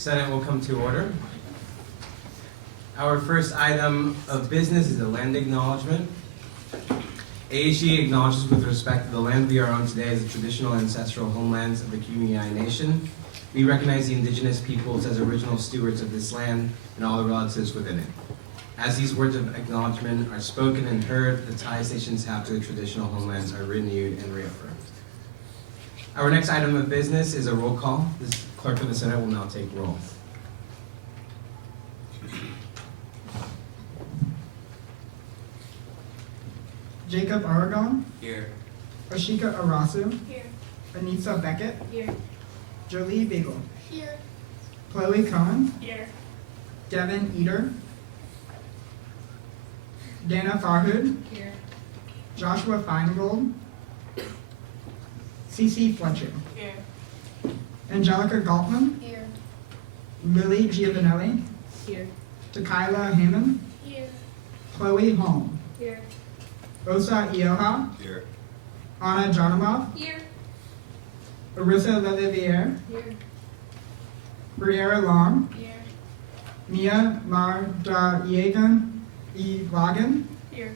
Senate will come to order. Our first item of business is a land acknowledgement. ASG acknowledges with respect to the land we are on today as the traditional ancestral homelands of the Kumeyaay Nation. We recognize the indigenous peoples as original stewards of this land and all the relatives within it. As these words of acknowledgement are spoken and heard, the ties nations have to the traditional homelands are renewed and reaffirmed. Our next item of business is a roll call. The clerk of the Senate will now take roll. Jacob Aragon, Here. Ashika Arasu, Here. Anissa Beckett, Here. Jolie Beagle, Here. Chloe Cohen, Here. Devin Eder, Dana Farhood, Here. Joshua Feingold, Cece Fletcher, Here. Angelica Galtman, Here. Lily Giovanelli, Here. Tequila Hammond, Here. Chloe Holm, Here. Osa Ioha, Here. Anna Jonamoff, Here. Arissa Leliviere, Here. Briera Long, Here. Mia Mardayegan E. Lagan, Here.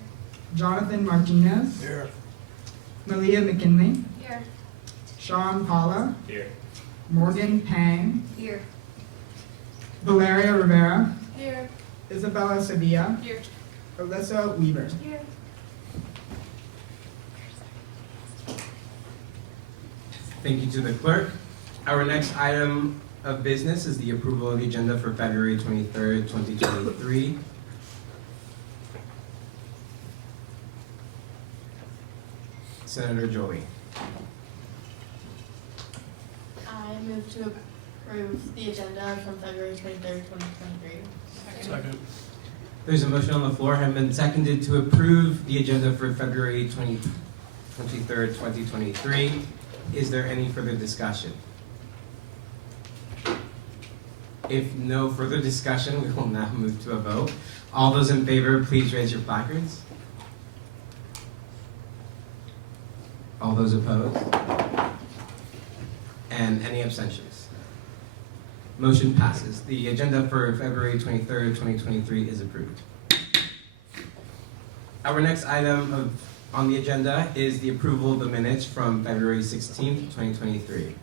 Jonathan Martinez, Here. Malia McKinley, Here. Sean Paula, Here. Morgan Pang, Here. Valeria Rivera, Here. Isabella Sevilla, Here. Alyssa Weaver. Here. Thank you to the clerk. Our next item of business is the approval of the agenda for February 23rd, 2023. Senator Jolie. I move to approve the agenda from February 23rd, 2023. Second. There's a motion on the floor, has been seconded to approve the agenda for February 23rd, 2023. Is there any further discussion? If no further discussion, we will now move to a vote. All those in favor, please raise your placards. All those opposed? And any abstentions? Motion passes. The agenda for February 23rd, 2023 is approved. Our next item on the agenda is the approval of the minutes from February 16th, 2023.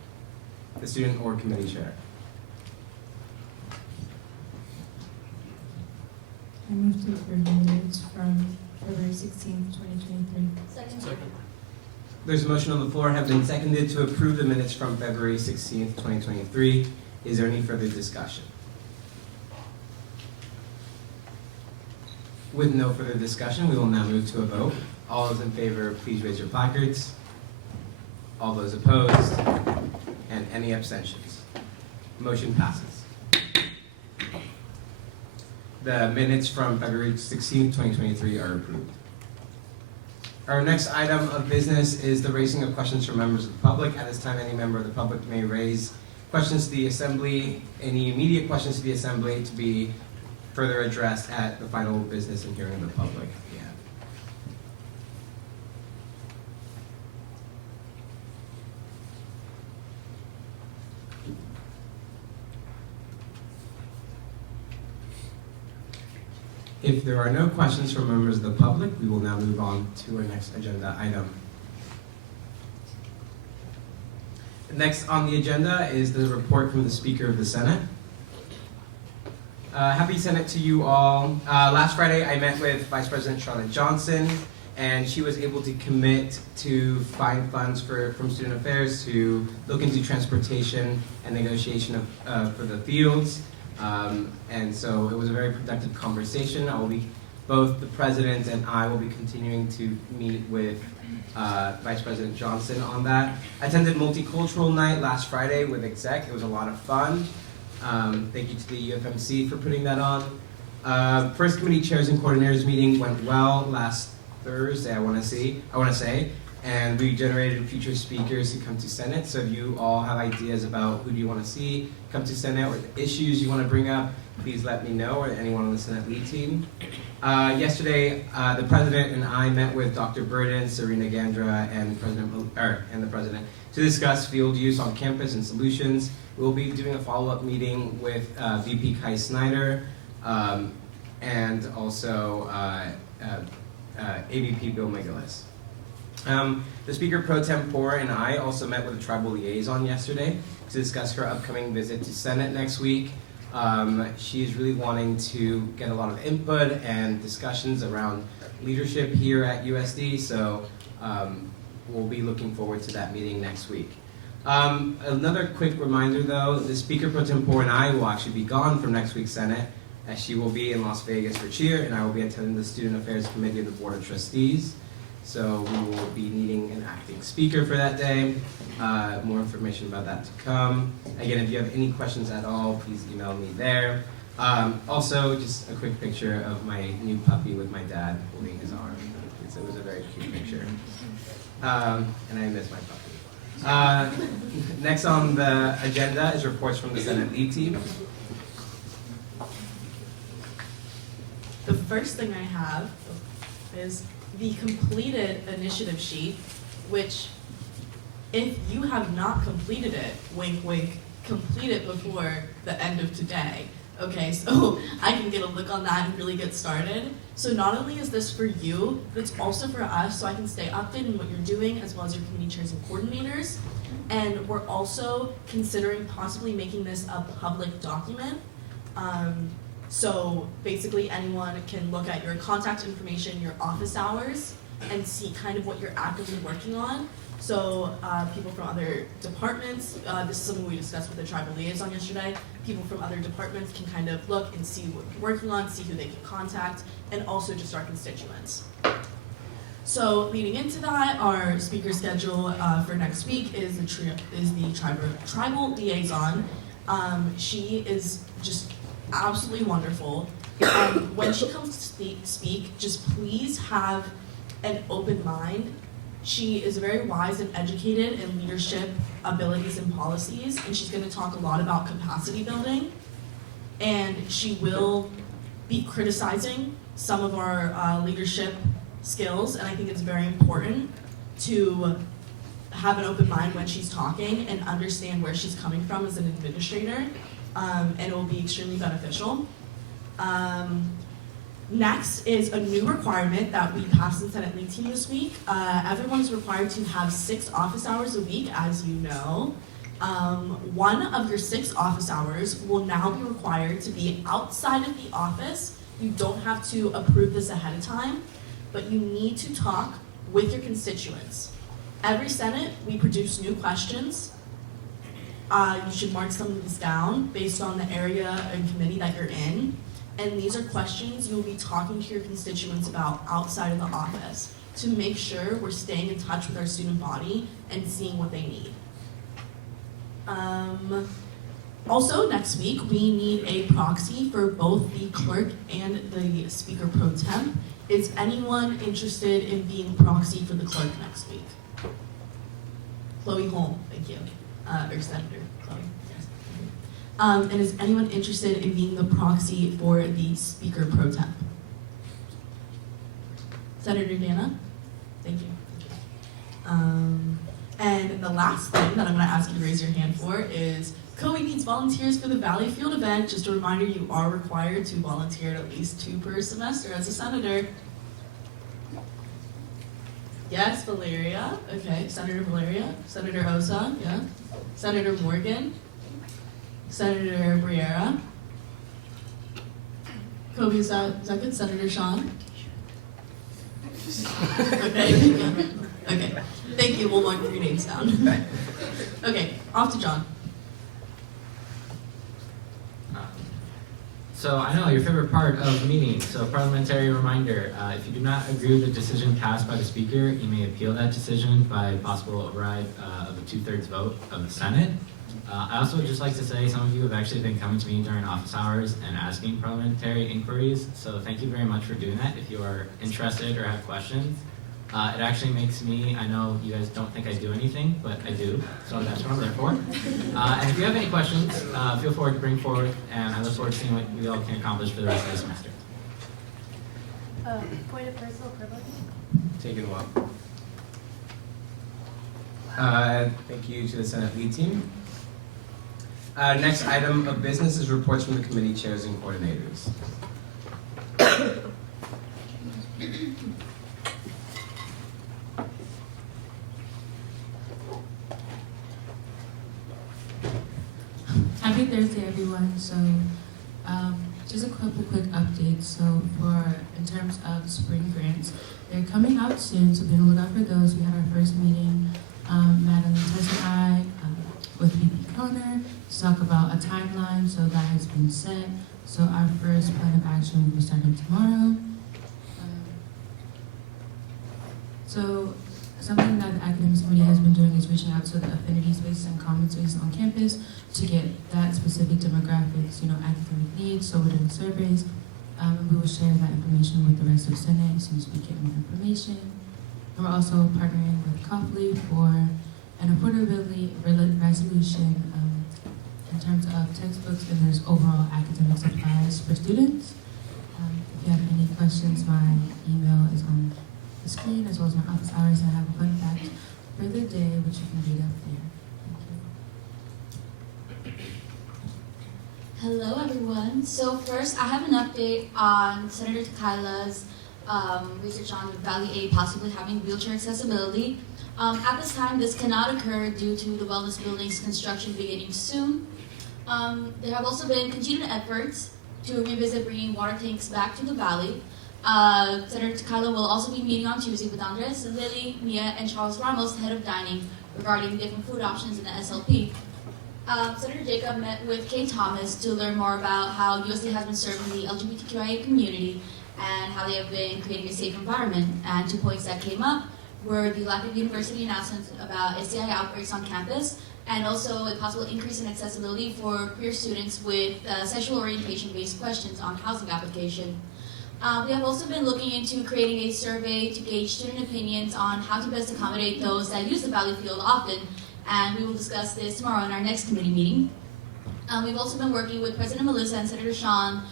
The student or committee chair. I move to approve the minutes from February 16th, 2023. Second. There's a motion on the floor, have been seconded to approve the minutes from February 16th, 2023. Is there any further discussion? With no further discussion, we will now move to a vote. All those in favor, please raise your placards. All those opposed, and any abstentions. Motion passes. The minutes from February 16th, 2023 are approved. Our next item of business is the raising of questions from members of the public. At this time, any member of the public may raise questions to the Assembly, any immediate questions to the Assembly to be further addressed at the final business and hearing of the public. If there are no questions from members of the public, we will now move on to our next agenda item. Next on the agenda is the report from the Speaker of the Senate. Happy Senate to you all. Last Friday I met with Vice President Charlotte Johnson, and she was able to commit to find funds from Student Affairs to look into transportation and negotiation for the fields. And so it was a very productive conversation. Both the President and I will be continuing to meet with Vice President Johnson on that. I attended Multicultural Night last Friday with Exec. It was a lot of fun. Thank you to the UFMC for putting that on. First Committee Chairs and Coordinators meeting went well last Thursday, I want to say, and we generated future speakers to come to Senate. So if you all have ideas about who do you want to see come to Senate or the issues you want to bring up, please let me know, or anyone on the Senate lead team. Yesterday, the president and I met with Dr. Burden, Serena Gandra, and the president to discuss field use on campus and solutions. We'll be doing a follow-up meeting with VP Kai Snyder and also AVP Bill Megalis. The Speaker Pro Tempore and I also met with a tribal liaison yesterday to discuss her upcoming visit to Senate next week. She's really wanting to get a lot of input and discussions around leadership here at USD, so we'll be looking forward to that meeting next week. Another quick reminder though, the Speaker Pro Tempore and I will actually be gone from next week's Senate, as she will be in Las Vegas for cheer, and I will be attending the Student Affairs Committee of the Board of Trustees. So we will be needing an acting speaker for that day. More information about that to come. Again, if you have any questions at all, please email me there. Also, just a quick picture of my new puppy with my dad holding his arm. It was a very cute picture. And I miss my puppy. Next on the agenda is reports from the Senate lead team. The first thing I have is the completed initiative sheet, which if you have not completed it, wink wink, complete it before the end of today. Okay, so I can get a look on that and really get started. So not only is this for you, but it's also for us, so I can stay updated on what you're doing, as well as your committee chairs and coordinators. And we're also considering possibly making this a public document. So basically anyone can look at your contact information, your office hours, and see kind of what you're actively working on. So people from other departments, this is something we discussed with the tribal liaison yesterday, people from other departments can kind of look and see what you're working on, see who they can contact, and also just our constituents. So leading into that, our speaker schedule for next week is the tribal liaison. She is just absolutely wonderful. And when she comes to speak, just please have an open mind. She is very wise and educated in leadership abilities and policies, and she's going to talk a lot about capacity building. And she will be criticizing some of our leadership skills, and I think it's very important to have an open mind when she's talking and understand where she's coming from as an administrator, and it will be extremely beneficial. Next is a new requirement that we passed in Senate Lead Team this week. Everyone's required to have 6 office hours a week, as you know. One of your 6 office hours will now be required to be outside of the office. You don't have to approve this ahead of time, but you need to talk with your constituents. Every Senate, we produce new questions. You should mark some of these down based on the area and committee that you're in. And these are questions you'll be talking to your constituents about outside of the office to make sure we're staying in touch with our student body and seeing what they need. Also, next week, we need a proxy for both the clerk and the speaker pro temp. Is anyone interested in being proxy for the clerk next week? Chloe Holm, thank you. Or Senator Chloe, yes. And is anyone interested in being the proxy for the speaker pro temp? Senator Dana? Thank you. And the last thing that I'm going to ask you to raise your hand for is COE needs volunteers for the Valley Field event. Just a reminder, you are required to volunteer at least 2 per semester as a senator. Yes, Valeria. Okay, Senator Valeria. Senator Osa, yeah. Senator Morgan. Senator Briera. Kobe, is that good? Senator Sean? Okay. Okay. Thank you. We'll mark 3 names down. Okay, off to John. So I know your favorite part of meetings, so parliamentary reminder, if you do not agree with the decision passed by the speaker, you may appeal that decision by possible override of a 2/3 vote of the Senate. I also would just like to say some of you have actually been coming to me during office hours and asking parliamentary inquiries, so thank you very much for doing that if you are interested or have questions. It actually makes me, I know you guys don't think I do anything, but I do, so that's what I'm there for. And if you have any questions, feel free to bring forward, and I look forward to seeing what we all can accomplish for the rest of the semester. Point of personal privilege. Taken well. Thank you to the Senate lead team. Next item of business is reports from the committee chairs and coordinators. Happy Thursday, everyone. So, just a couple quick updates. So, in terms of spring grants, they're coming out soon. So, be on the lookout for those. We had our first meeting, Madeline, Tess, and I, with VP Connor, to talk about a timeline. So that has been set. So our first plan of action will be starting tomorrow. So something that the academics committee has been doing is reaching out to the affinity spaces and common spaces on campus to get that specific demographics, academic needs. So we're doing surveys, and we will share that information with the rest of Senate as soon as we get more information. And we're also partnering with Copley for an affordability resolution in terms of textbooks and there's overall academic supplies for students. If you have any questions, my email is on the screen as well as my office hours, and I have a fun fact for the day which you can read up there. Thank you. Hello, everyone. So first, I have an update on Senator Takaila's research on Valley A possibly having wheelchair accessibility. At this time, this cannot occur due to the wellness building's construction beginning soon. There have also been continued efforts to revisit bringing water tanks back to the valley. Senator Takaila will also be meeting on Tuesday with Andres, Lily, Mia, and Charles Ramos, head of dining, regarding different food options in the SLP. Senator Jacob met with Kay Thomas to learn more about how USD has been serving the LGBTQIA community and how they have been creating a safe environment. And 2 points that came up were the lack of university announcements about STI outbreaks on campus, and also a possible increase in accessibility for queer students with sexual orientation-based questions on housing application. We have also been looking into creating a survey to gauge student opinions on how to best accommodate those that use the Valley Field often, and we will discuss this tomorrow in our next committee meeting. We've also been working with President Melissa and Senator Sean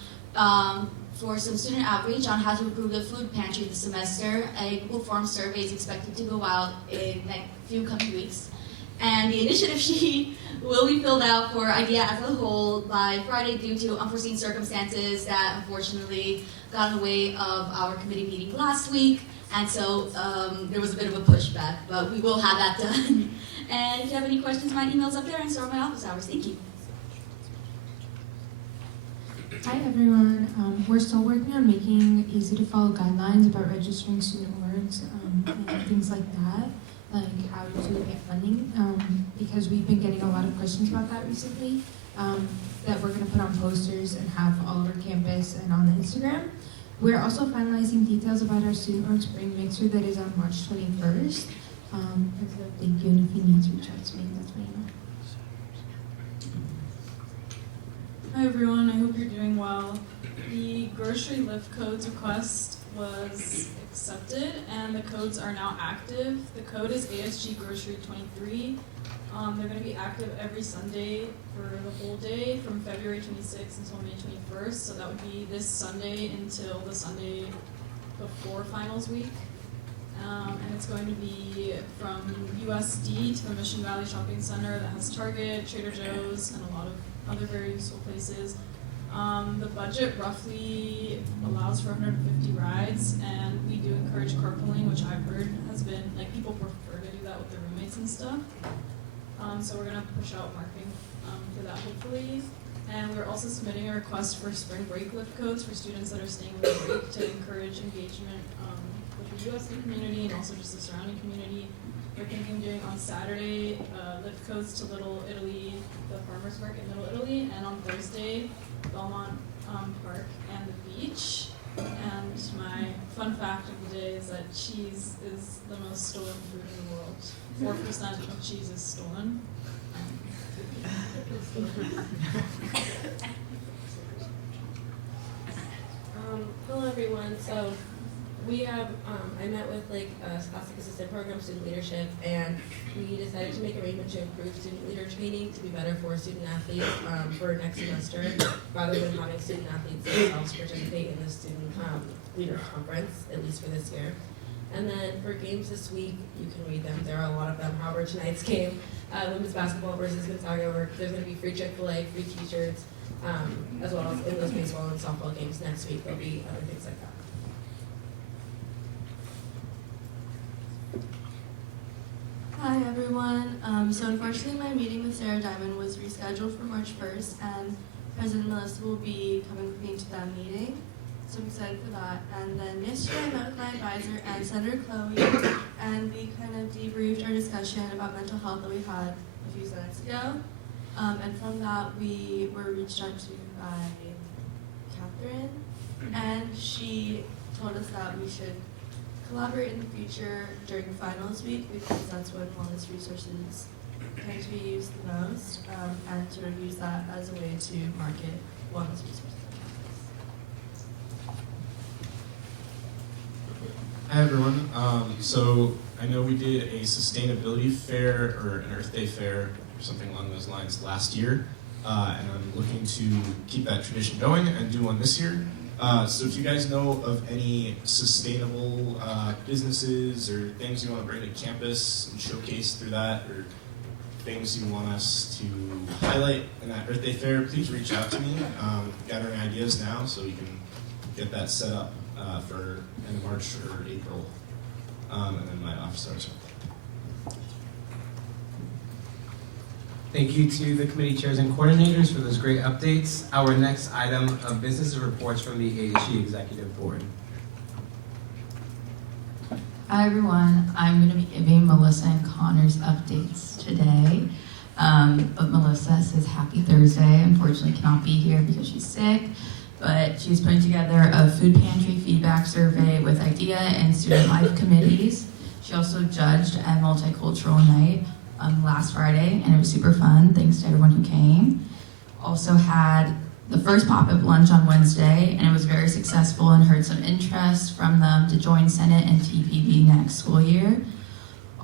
for some student outreach on how to improve the food pantry this semester. A Google Forms survey is expected to go out in the few coming weeks. And the initiative sheet will be filled out for IDEA as a whole by Friday due to unforeseen circumstances that unfortunately got in the way of our committee meeting last week. And so there was a bit of a pushback, but we will have that done. And if you have any questions, my email's up there and so are my office hours. Thank you. Hi everyone. We're still working on making easy to follow guidelines about registering student orgs and things like that, like how to get funding, because we've been getting a lot of questions about that recently, that we're going to put on posters and have all over campus and on the Instagram. We're also finalizing details about our student org spring mixer that is on March 21st. And so thank you, and if you need to reach out to me, that's my email. Hi everyone, I hope you're doing well. The grocery lift codes request was accepted and the codes are now active. The code is ASG Grocery 23. They're going to be active every Sunday for the whole day from February 26th until May 21st. So that would be this Sunday until the Sunday before finals week. And it's going to be from USD to the Mission Valley Shopping Center that has Target, Trader Joe's, and a lot of other very useful places. The budget roughly allows for 150 rides, and we do encourage carpooling, which I've heard has been, people prefer to do that with their roommates and stuff. So we're gonna push out marketing for that hopefully. And we're also submitting a request for spring break lift codes for students that are staying with the break to encourage engagement with the USD community and also just the surrounding community. We're thinking of doing on Saturday lift codes to Little Italy, the farmers market in Little Italy, and on Thursday, Belmont Park and the beach. And my fun fact of the day is that cheese is the most stolen food in the world. 4% of cheese is stolen. Hello everyone. So we have, I met with like a scholastic assistant program, student leadership, and we decided to make arrangements to improve student leader training to be better for student athletes for next semester, rather than having student athletes themselves participate in the student leader conference, at least for this year. And then for games this week, you can read them. There are a lot of them. However, tonight's game, women's basketball versus Gonzaga, there's going to be free Chick-fil-A, free T-shirts, as well as in those baseball and softball games next week. There'll be other things like that. Hi everyone. So unfortunately my meeting with Sarah Diamond was rescheduled for March 1st and President Melissa will be coming with me to that meeting. So I'm excited for that. And then yesterday I met with my advisor and Senator Chloe and we kind of debriefed our discussion about mental health that we had a few Senates ago. And from that we were reached out to by Catherine and she told us that we should collaborate in the future during finals week because that's when wellness resources tend to be used the most, and sort of use that as a way to market wellness resources on campus. Hi everyone. So I know we did a sustainability fair or an Earth Day fair or something along those lines last year, and I'm looking to keep that tradition going and do one this year. So if you guys know of any sustainable businesses or things you want to bring to campus and showcase through that, or things you want us to highlight in that Earth Day Fair, please reach out to me. Gathering ideas now so we can get that set up for end of March or April, and then my office hours. Thank you to the committee chairs and coordinators for those great updates. Our next item of business is reports from the ASG Executive Board. Hi everyone, I'm going to be giving Melissa and Connor's updates today. But Melissa says happy Thursday. Unfortunately cannot be here because she's sick, but she's putting together a food pantry feedback survey with IDEA and student life committees. She also judged at Multicultural Night last Friday, and it was super fun. Thanks to everyone who came. Also had the first pop-up lunch on Wednesday, and it was very successful and heard some interest from them to join Senate and TPB next school year.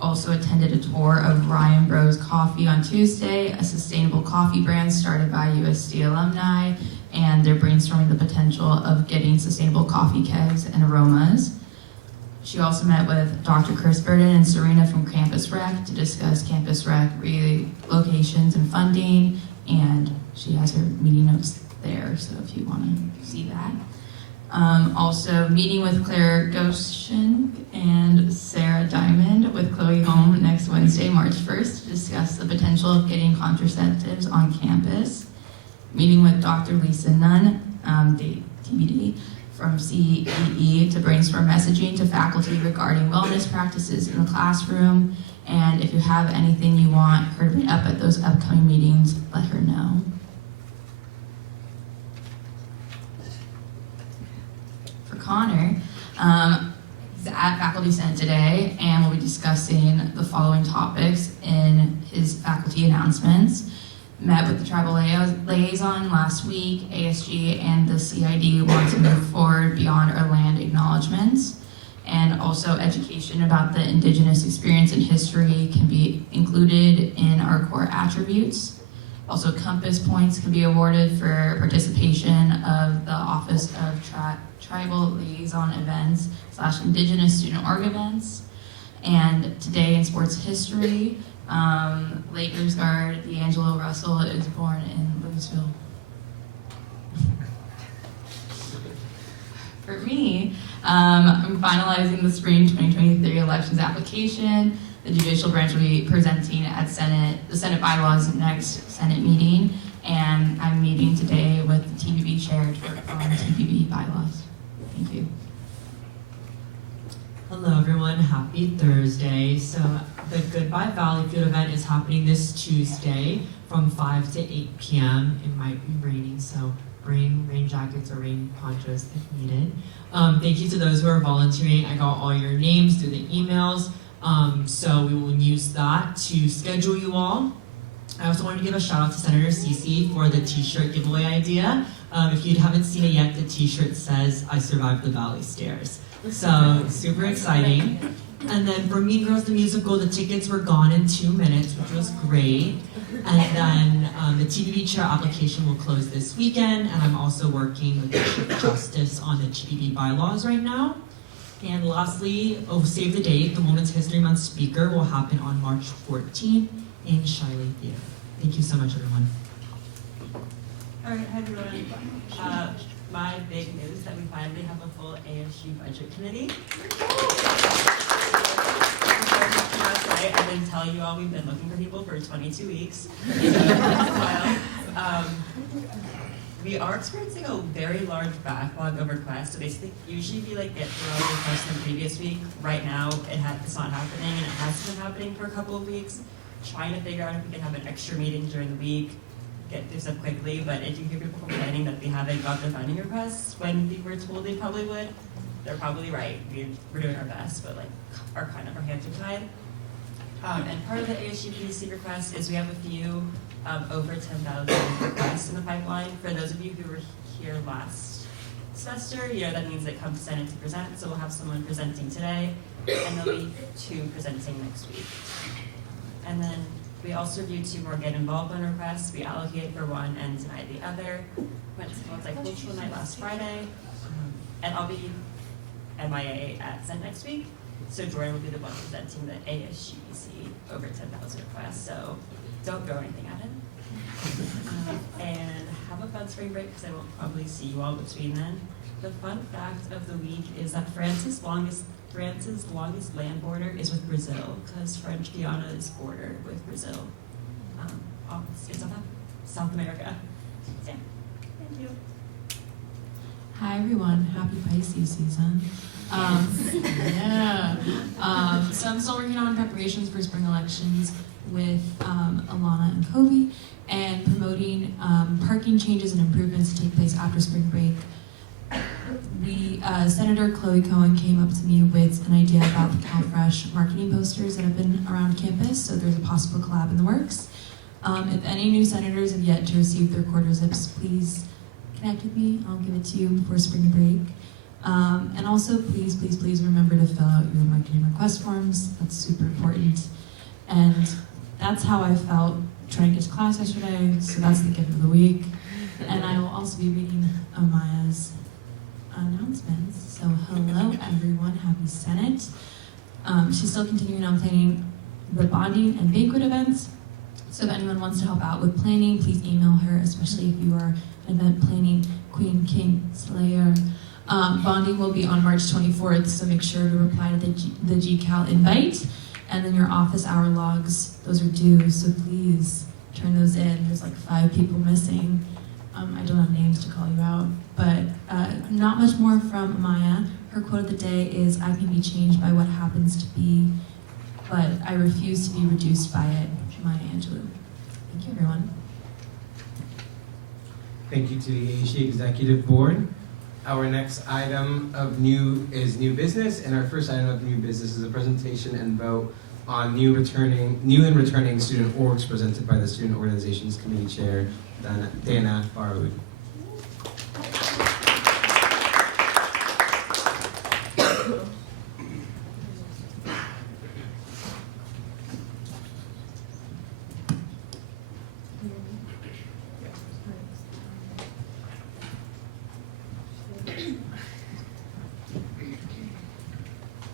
Also attended a tour of Ryan Bros Coffee on Tuesday, a sustainable coffee brand started by USD alumni, and they're brainstorming the potential of getting sustainable coffee kegs and aromas. She also met with Dr. Chris Burden and Serena from Campus Rec to discuss Campus Rec relocations and funding, and she has her meeting notes there, so if you want to see that. Also meeting with Claire Goshen and Sarah Diamond with Chloe Home next Wednesday, March 1st, to discuss the potential of getting contraceptives on campus. Meeting with Dr. Lisa Nunn, TBD, from CEE to brainstorm messaging to faculty regarding wellness practices in the classroom. And if you have anything you want her to bring up at those upcoming meetings, let her know. For Connor, he's at Faculty Senate today and we'll be discussing the following topics in his faculty announcements. Met with the tribal liaison last week. ASG and the CID want to move forward beyond our land acknowledgements, and also education about the Indigenous experience and history can be included in our core attributes. Also, Compass points can be awarded for participation of the Office of Tribal Liaison Events / Indigenous Student Org Events. And today in sports history, Lakers guard D'Angelo Russell is born in Louisville. For me, I'm finalizing the spring 2023 elections application. The judicial branch will be presenting at the Senate bylaws next Senate meeting, and I'm meeting today with the TPB chair to work on TPB bylaws. Thank you. Hello everyone, happy Thursday. So the Goodbye Valley Food event is happening this Tuesday from 5 to 8 p.m. It might be raining, so bring rain jackets or rain ponchos if needed. Thank you to those who are volunteering. I got all your names through the emails, so we will use that to schedule you all. I also wanted to give a shout out to Senator Cece for the t-shirt giveaway idea. If you haven't seen it yet, the t-shirt says, "I survived the valley stairs." So, super exciting. And then for Mean Girls the Musical, the tickets were gone in 2 minutes, which was great. And then the TBB chair application will close this weekend, and I'm also working with the Chief Justice on the TBB bylaws right now. And lastly, save the date, the Women's History Month speaker will happen on March 14th in Shiley Theater. Thank you so much, everyone. All right, hi everyone. My big news that we finally have a full ASG budget committee. Last night, I didn't tell you all we've been looking for people for 22 weeks. We are experiencing a very large backlog of requests. So basically, usually we get through all the requests in the previous week. Right now, it's not happening, and it has been happening for a couple of weeks. Trying to figure out if we can have an extra meeting during the week, get through stuff quickly. But if you hear people complaining that they haven't got their funding requests when we were told they probably would, they're probably right. We're doing our best, but our hands are tied. And part of the ASG PC request is we have a few over 10,000 requests in the pipeline. For those of you who were here last semester, that means it comes to Senate to present. So we'll have someone presenting today, and there'll be 2 presenting next week. And then we also reviewed 2 more get involved on requests. We allocated for one and denied the other. Went to multicultural night last Friday, and I'll be MIA at Senate next week. So Jordan will be the one presenting the ASGPC over 10,000 requests. So don't throw anything at him. And have a fun spring break because I won't probably see you all between then. The fun fact of the week is that France's longest land border is with Brazil because French Guiana is bordered with Brazil. It's South America. So, yeah, thank you. Hi everyone, happy Pisces season. So I'm still working on preparations for spring elections with Alana and Kobe, and promoting parking changes and improvements to take place after spring break. Senator Chloe Cohen came up to me with an idea about the CalFresh marketing posters that have been around campus, so there's a possible collab in the works. If any new senators have yet to receive their quarter zips, please connect with me. I'll give it to you before spring break. And also, please remember to fill out your marketing request forms. That's super important. And that's how I felt trying to get to class yesterday, so that's the gift of the week. And I will also be reading Amaya's announcements. So hello everyone, happy Senate. She's still continuing on planning the bonding and banquet events. So if anyone wants to help out with planning, please email her, especially if you are event planning Queen, King, Slayer. Bonding will be on March 24th, so make sure to reply to the GCal invite. And then your office hour logs, those are due, so please turn those in. There's 5 people missing. I don't have names to call you out, but not much more from Amaya. Her quote of the day is, "I can be changed by what happens to be, but I refuse to be reduced by it." Maya Angelou. Thank you, everyone. Thank you to the ASG Executive Board. Our next item of new business, and our first item of new business is a presentation and vote on new and returning student orgs presented by the Student Organizations Committee Chair, Dana Baroud.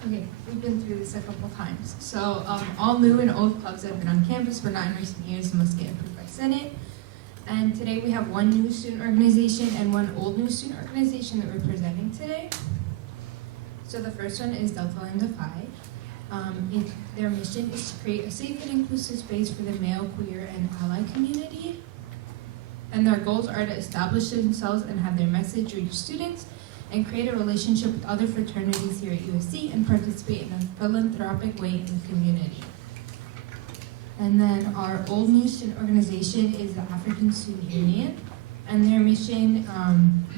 Okay, we've been through this a couple times. So all new and old clubs that have been on campus for 9 recent years must get approved by Senate. And today we have 1 new student organization and 1 old new student organization that we're presenting today. So the first one is Delta Lambda Phi. Their mission is to create a safe and inclusive space for the male, queer, and ally community. And their goals are to establish themselves and have their message reach students, and create a relationship with other fraternities here at USC, and participate in a philanthropic way in the community. And then our old new student organization is the African Student Union, and their mission,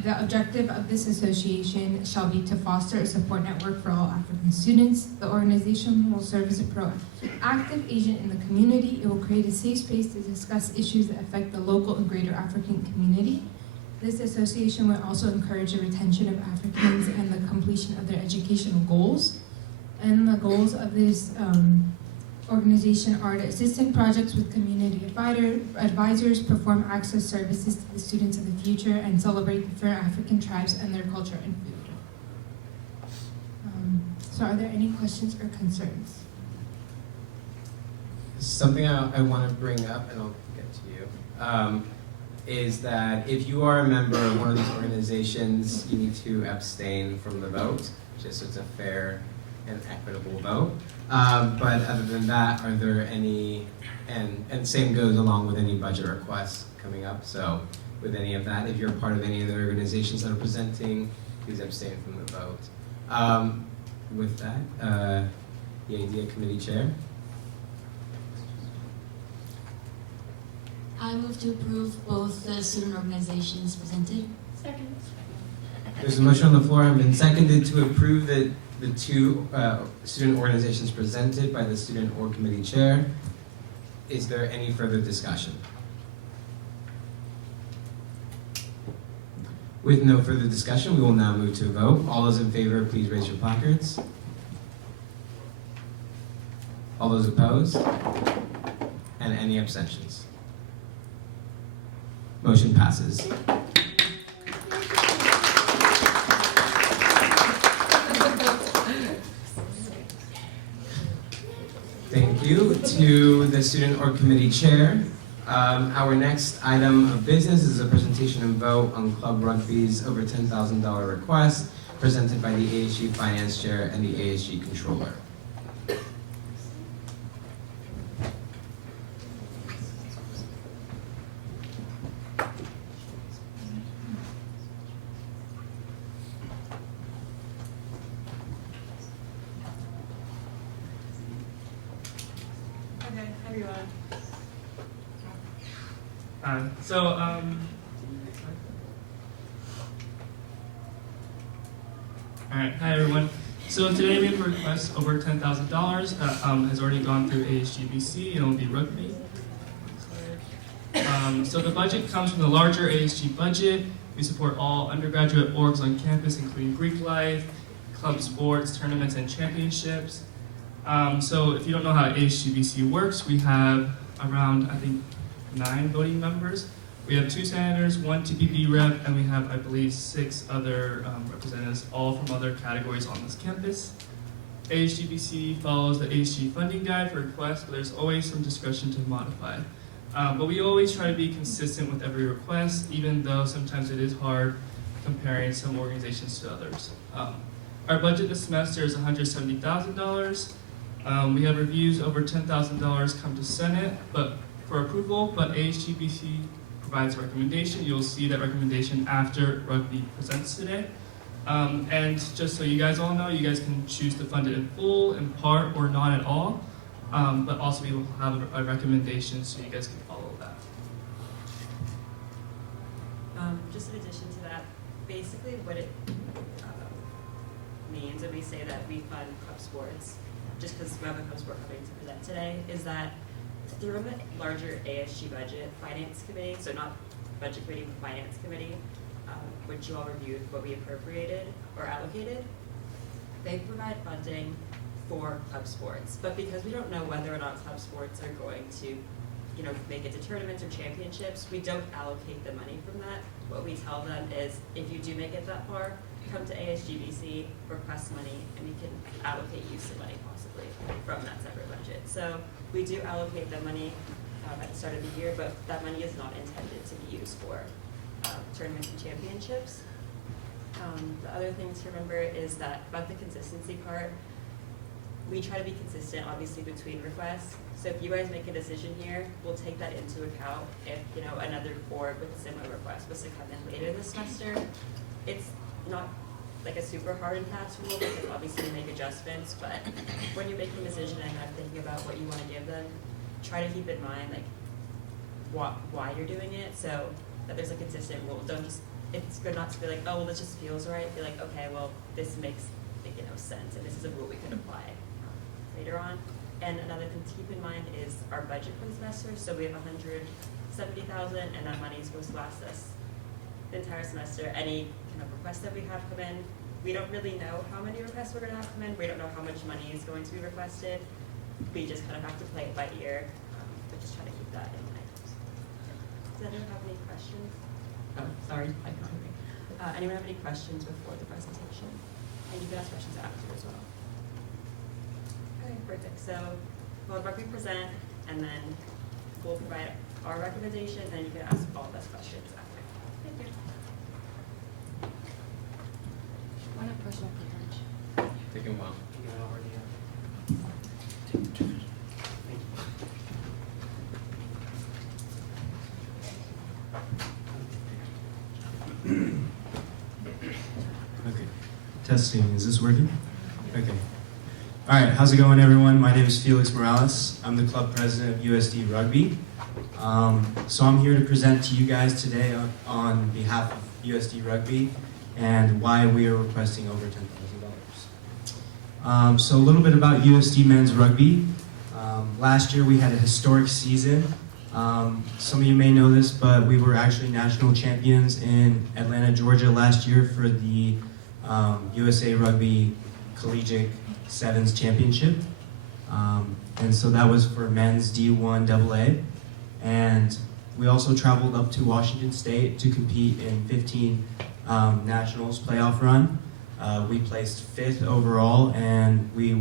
the objective of this association shall be to foster a support network for all African students. The organization will serve as a proactive agent in the community. It will create a safe space to discuss issues that affect the local and greater African community. This association will also encourage the retention of Africans and the completion of their educational goals. And the goals of this organization are to assist in projects with community advisors, perform access services to the students of the future, and celebrate different African tribes and their culture and food. So are there any questions or concerns? Something I want to bring up, and I'll get to you, is that if you are a member of one of these organizations, you need to abstain from the vote, just so it's a fair and equitable vote. But other than that, are there any, and same goes along with any budget requests coming up, so with any of that, if you're part of any of the organizations that are presenting, please abstain from the vote. With that, the ADA Committee Chair. I move to approve both the student organizations presented. Second. There's a motion on the floor and been seconded to approve the two student organizations presented by the student org committee chair. Is there any further discussion? With no further discussion, we will now move to a vote. All those in favor, please raise your placards. All those opposed? And any abstentions? Motion passes. Thank you to the student org committee chair. Our next item of business is a presentation and vote on Club Rugby's over $10,000 request presented by the ASG finance chair and the ASG controller. Okay, everyone. Alright, hi everyone. So today we have a request over $10,000 that has already gone through ASGBC and will be rugby. So the budget comes from the larger ASG budget. We support all undergraduate orgs on campus, including Greek life, club sports, tournaments, and championships. So if you don't know how ASGBC works, we have around, I think, 9 voting members. We have 2 senators, 1 TPP rep, and we have, I believe, 6 other representatives, all from other categories on this campus. ASGBC follows the ASG funding guide for requests, but there's always some discretion to modify. But we always try to be consistent with every request, even though sometimes it is hard comparing some organizations to others. Our budget this semester is $170,000. We have reviews over $10,000 come to Senate for approval, but ASGBC provides a recommendation. You'll see that recommendation after rugby presents today. And just so you guys all know, you guys can choose to fund it in full, in part, or not at all. But also we will have a recommendation so you guys can follow that. Just in addition to that, basically what it means when we say that we fund club sports, just because we have a club sport coming to present today, is that through a larger ASG budget, finance committee, so not budget committee, but finance committee, which you all reviewed what we appropriated or allocated, they provide funding for club sports. But because we don't know whether or not club sports are going to, make it to tournaments or championships, we don't allocate the money from that. What we tell them is, if you do make it that far, come to ASGBC, request money, and we can allocate use of money possibly from that separate budget. So we do allocate the money at the start of the year, but that money is not intended to be used for tournaments and championships. The other thing to remember is that about the consistency part, we try to be consistent, obviously, between requests. So if you guys make a decision here, we'll take that into account if, another board with a similar request was to come in later this semester. It's not like a super hard and fast rule, because obviously we make adjustments, but when you're making a decision and kind of thinking about what you want to give them, try to keep in mind, like, why you're doing it, so that there's a consistent rule. Don't just, it's good not to be like, oh, well, this just feels right. Be like, okay, well, this makes sense, and this is a rule we could apply later on. And another thing to keep in mind is our budget for the semester. So we have $170,000, and that money is supposed to last us the entire semester, any kind of requests that we have come in. We don't really know how many requests we're going to have come in. We don't know how much money is going to be requested. We just kind of have to play it by ear, but just try to keep that in mind. Does anyone have any questions? Oh, sorry, I can't hear me. Anyone have any questions before the presentation? And you can ask questions after as well. Okay, perfect. So we'll rugby present, and then we'll provide our recommendation, and you can ask all of us questions after. Thank you. Why not personal privilege? Taking well. Okay. Testing. Is this working? Okay. All right. How's it going, everyone? My name is Felix Morales. I'm the club president of USD Rugby. So I'm here to present to you guys today on behalf of USD Rugby and why we are requesting over $10,000. So a little bit about USD Men's Rugby. Last year we had a historic season. Some of you may know this, but we were actually national champions in Atlanta, Georgia last year for the USA Rugby Collegiate Sevens Championship. And so that was for men's D1 AA. And we also traveled up to Washington State to compete in 15 nationals playoff run. We placed 5th overall, and we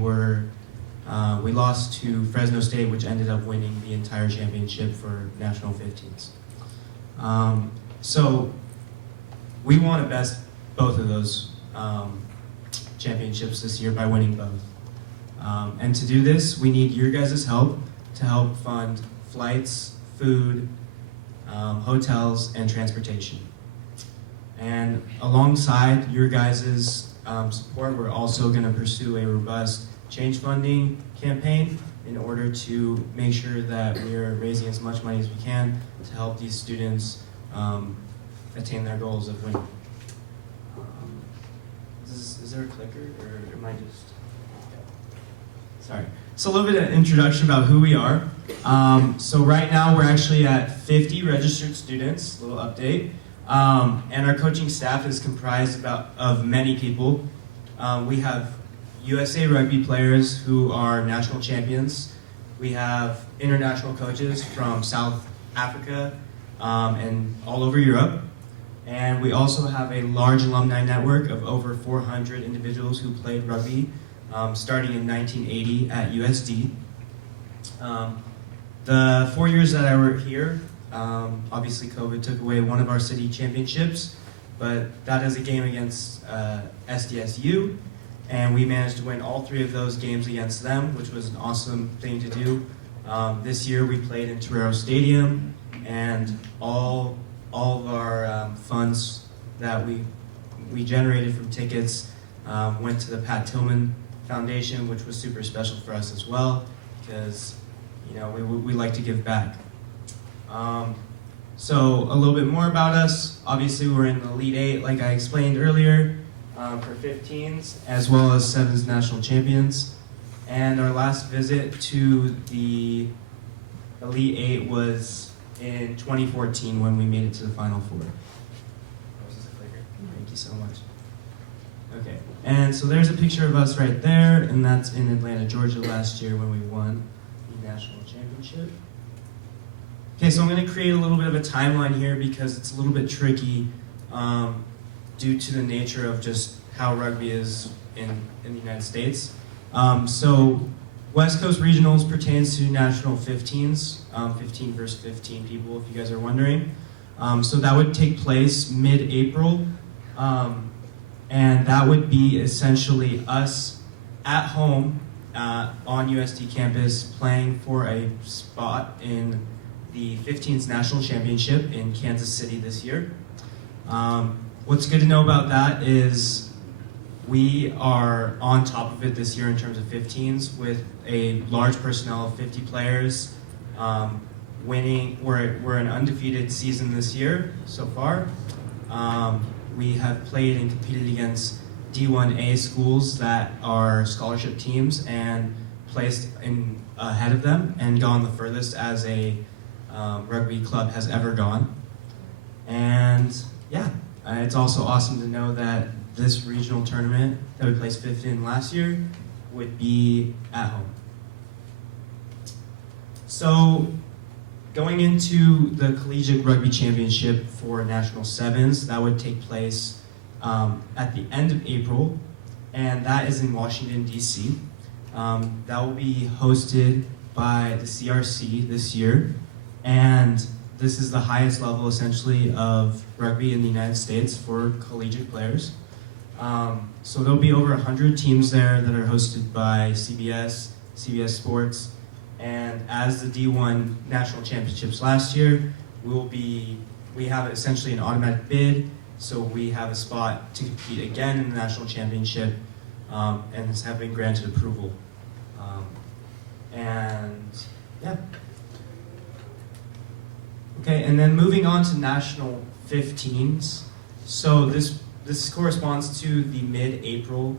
lost to Fresno State, which ended up winning the entire championship for national 15s. So we want to best both of those championships this year by winning both. And to do this, we need your guys' help to help fund flights, food, hotels, and transportation. And alongside your guys' support, we're also going to pursue a robust change funding campaign in order to make sure that we're raising as much money as we can to help these students attain their goals of winning. Is there a clicker, or am I just... Sorry. So a little bit of introduction about who we are. So right now we're actually at 50 registered students, a little update. And our coaching staff is comprised of many people. We have USA Rugby players who are national champions. We have international coaches from South Africa and all over Europe. And we also have a large alumni network of over 400 individuals who played rugby starting in 1980 at USD. The 4 years that I were here, obviously COVID took away one of our city championships, but that is a game against SDSU, and we managed to win all 3 of those games against them, which was an awesome thing to do. This year we played in Torero Stadium, and all of our funds that we generated from tickets went to the Pat Tillman Foundation, which was super special for us as well, because we like to give back. So a little bit more about us. Obviously, we're in the Elite 8, like I explained earlier, for 15s, as well as 7s national champions. And our last visit to the Elite 8 was in 2014 when we made it to the Final Four. Thank you so much. Okay, and so there's a picture of us right there, and that's in Atlanta, Georgia last year when we won the national championship. Okay, so I'm going to create a little bit of a timeline here because it's a little bit tricky due to the nature of just how rugby is in the United States. So West Coast Regionals pertains to national 15s, 15 versus 15 people, if you guys are wondering. So that would take place mid-April, and that would be essentially us at home on USD campus playing for a spot in the 15s National Championship in Kansas City this year. What's good to know about that is we are on top of it this year in terms of 15s with a large personnel of 50 players. Winning, we're an undefeated season this year so far. We have played and competed against D1A schools that are scholarship teams and placed ahead of them and gone the furthest as a rugby club has ever gone. And yeah, it's also awesome to know that this regional tournament that we placed 5th in last year would be at home. So going into the Collegiate Rugby Championship for National Sevens, that would take place at the end of April, and that is in Washington, D.C. That will be hosted by the CRC this year, and this is the highest level, essentially, of rugby in the United States for collegiate players. So there'll be over 100 teams there that are hosted by CBS Sports, and as the D1 National Championships last year, we have essentially an automatic bid, so we have a spot to compete again in the National Championship, and have been granted approval. And yeah. Okay, and then moving on to National 15s. So this corresponds to the mid-April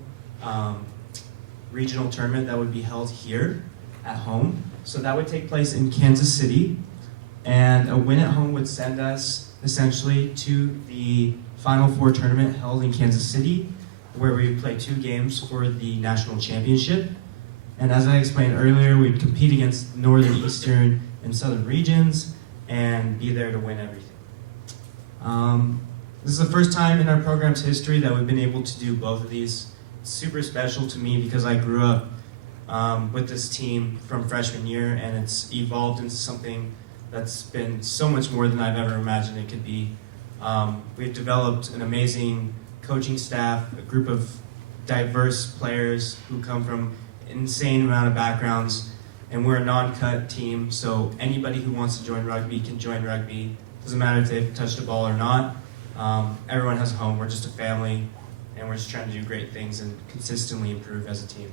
regional tournament that would be held here at home. So that would take place in Kansas City, and a win at home would send us essentially to the Final Four tournament held in Kansas City, where we would play 2 games for the national championship. And as I explained earlier, we'd compete against northern, eastern, and southern regions and be there to win everything. This is the first time in our program's history that we've been able to do both of these. It's super special to me because I grew up with this team from freshman year, and it's evolved into something that's been so much more than I've ever imagined it could be. We've developed an amazing coaching staff, a group of diverse players who come from an insane amount of backgrounds, and we're a non-cut team, so anybody who wants to join rugby can join rugby. Doesn't matter if they've touched a ball or not. Everyone has a home. We're just a family, and we're just trying to do great things and consistently improve as a team.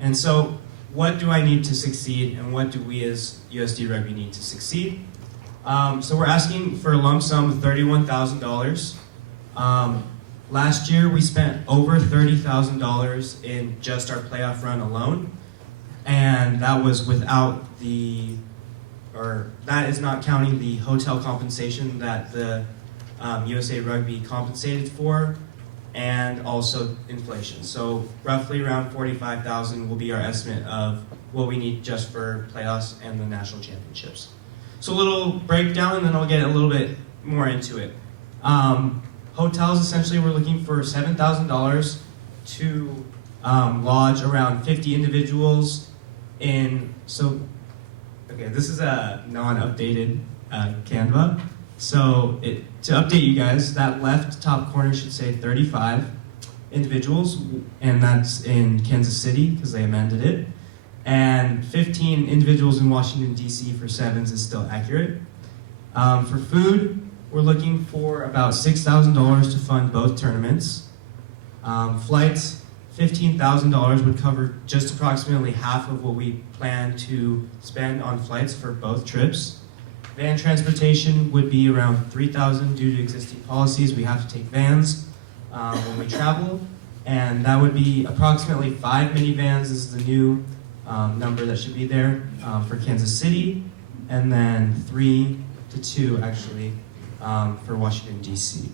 And so, what do I need to succeed, and what do we as USD Rugby need to succeed? So we're asking for a lump sum of $31,000. Last year, we spent over $30,000 in just our playoff run alone, and that was without that is not counting the hotel compensation that the USA Rugby compensated for, and also inflation. So roughly around $45,000 will be our estimate of what we need just for playoffs and the national championships. So a little breakdown, and then I'll get a little bit more into it. Hotels, essentially, we're looking for $7,000 to lodge around 50 individuals in, okay, this is a non-updated Canva. So to update you guys, that left top corner should say 35 individuals, and that's in Kansas City because they amended it. And 15 individuals in Washington, D.C. for sevens is still accurate. For food, we're looking for about $6,000 to fund both tournaments. Flights, $15,000 would cover just approximately half of what we plan to spend on flights for both trips. Van transportation would be around $3,000 due to existing policies. We have to take vans when we travel, and that would be approximately 5 minivans is the new number that should be there for Kansas City, and then 3 to 2 actually for Washington, D.C.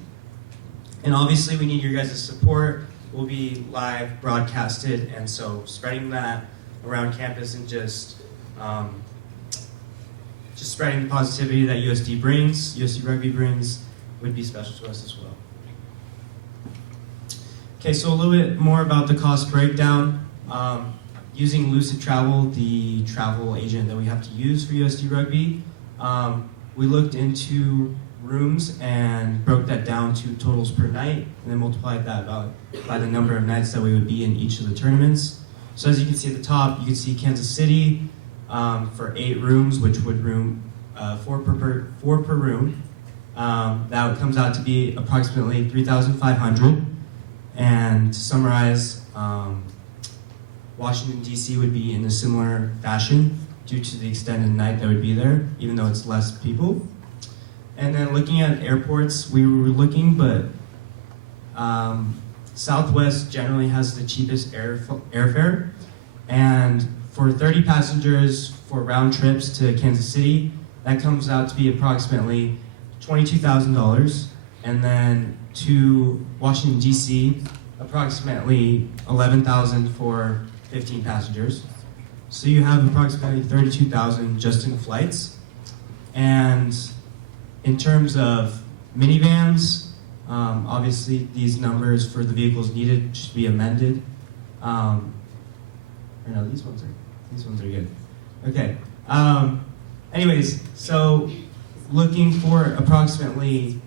And obviously we need your guys' support. We'll be live broadcasted, and so spreading that around campus and just spreading the positivity that USD Rugby brings, would be special to us as well. Okay, so a little bit more about the cost breakdown. Using Lucid Travel, the travel agent that we have to use for USD Rugby, we looked into rooms and broke that down to totals per night, and then multiplied that by the number of nights that we would be in each of the tournaments. So as you can see at the top, you can see Kansas City for 8 rooms, which would room 4 per room. That comes out to be approximately $3,500. And to summarize, Washington, D.C. would be in a similar fashion due to the extended night that would be there, even though it's less people. And then looking at airports, we were looking, but Southwest generally has the cheapest airfare. And for 30 passengers for round trips to Kansas City, that comes out to be approximately $22,000. And then to Washington, D.C., approximately $11,000 for 15 passengers. So you have approximately $32,000 just in flights. And in terms of minivans, obviously these numbers for the vehicles needed should be amended. Or no, these ones are good. Okay. Anyways, so looking for approximately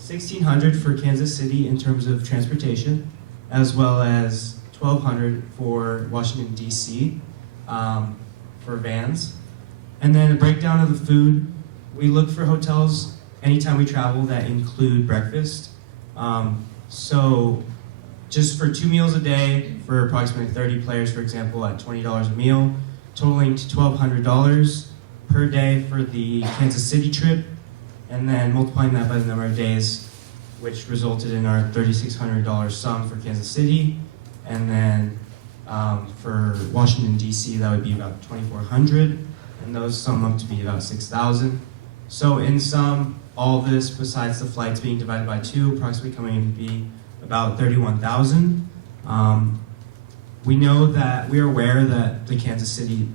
$1,600 for Kansas City in terms of transportation, as well as $1,200 for Washington, D.C. For vans. And then a breakdown of the food. We look for hotels anytime we travel that include breakfast. So just for 2 meals a day for approximately 30 players, for example, at $20 a meal, totaling to $1,200 per day for the Kansas City trip, and then multiplying that by the number of days, which resulted in our $3,600 sum for Kansas City, and then for Washington, D.C., that would be about $2,400, and those sum up to be about $6,000. So in sum, all this, besides the flights being divided by 2, approximately coming in to be about $31,000. We know that, we are aware that the Kansas City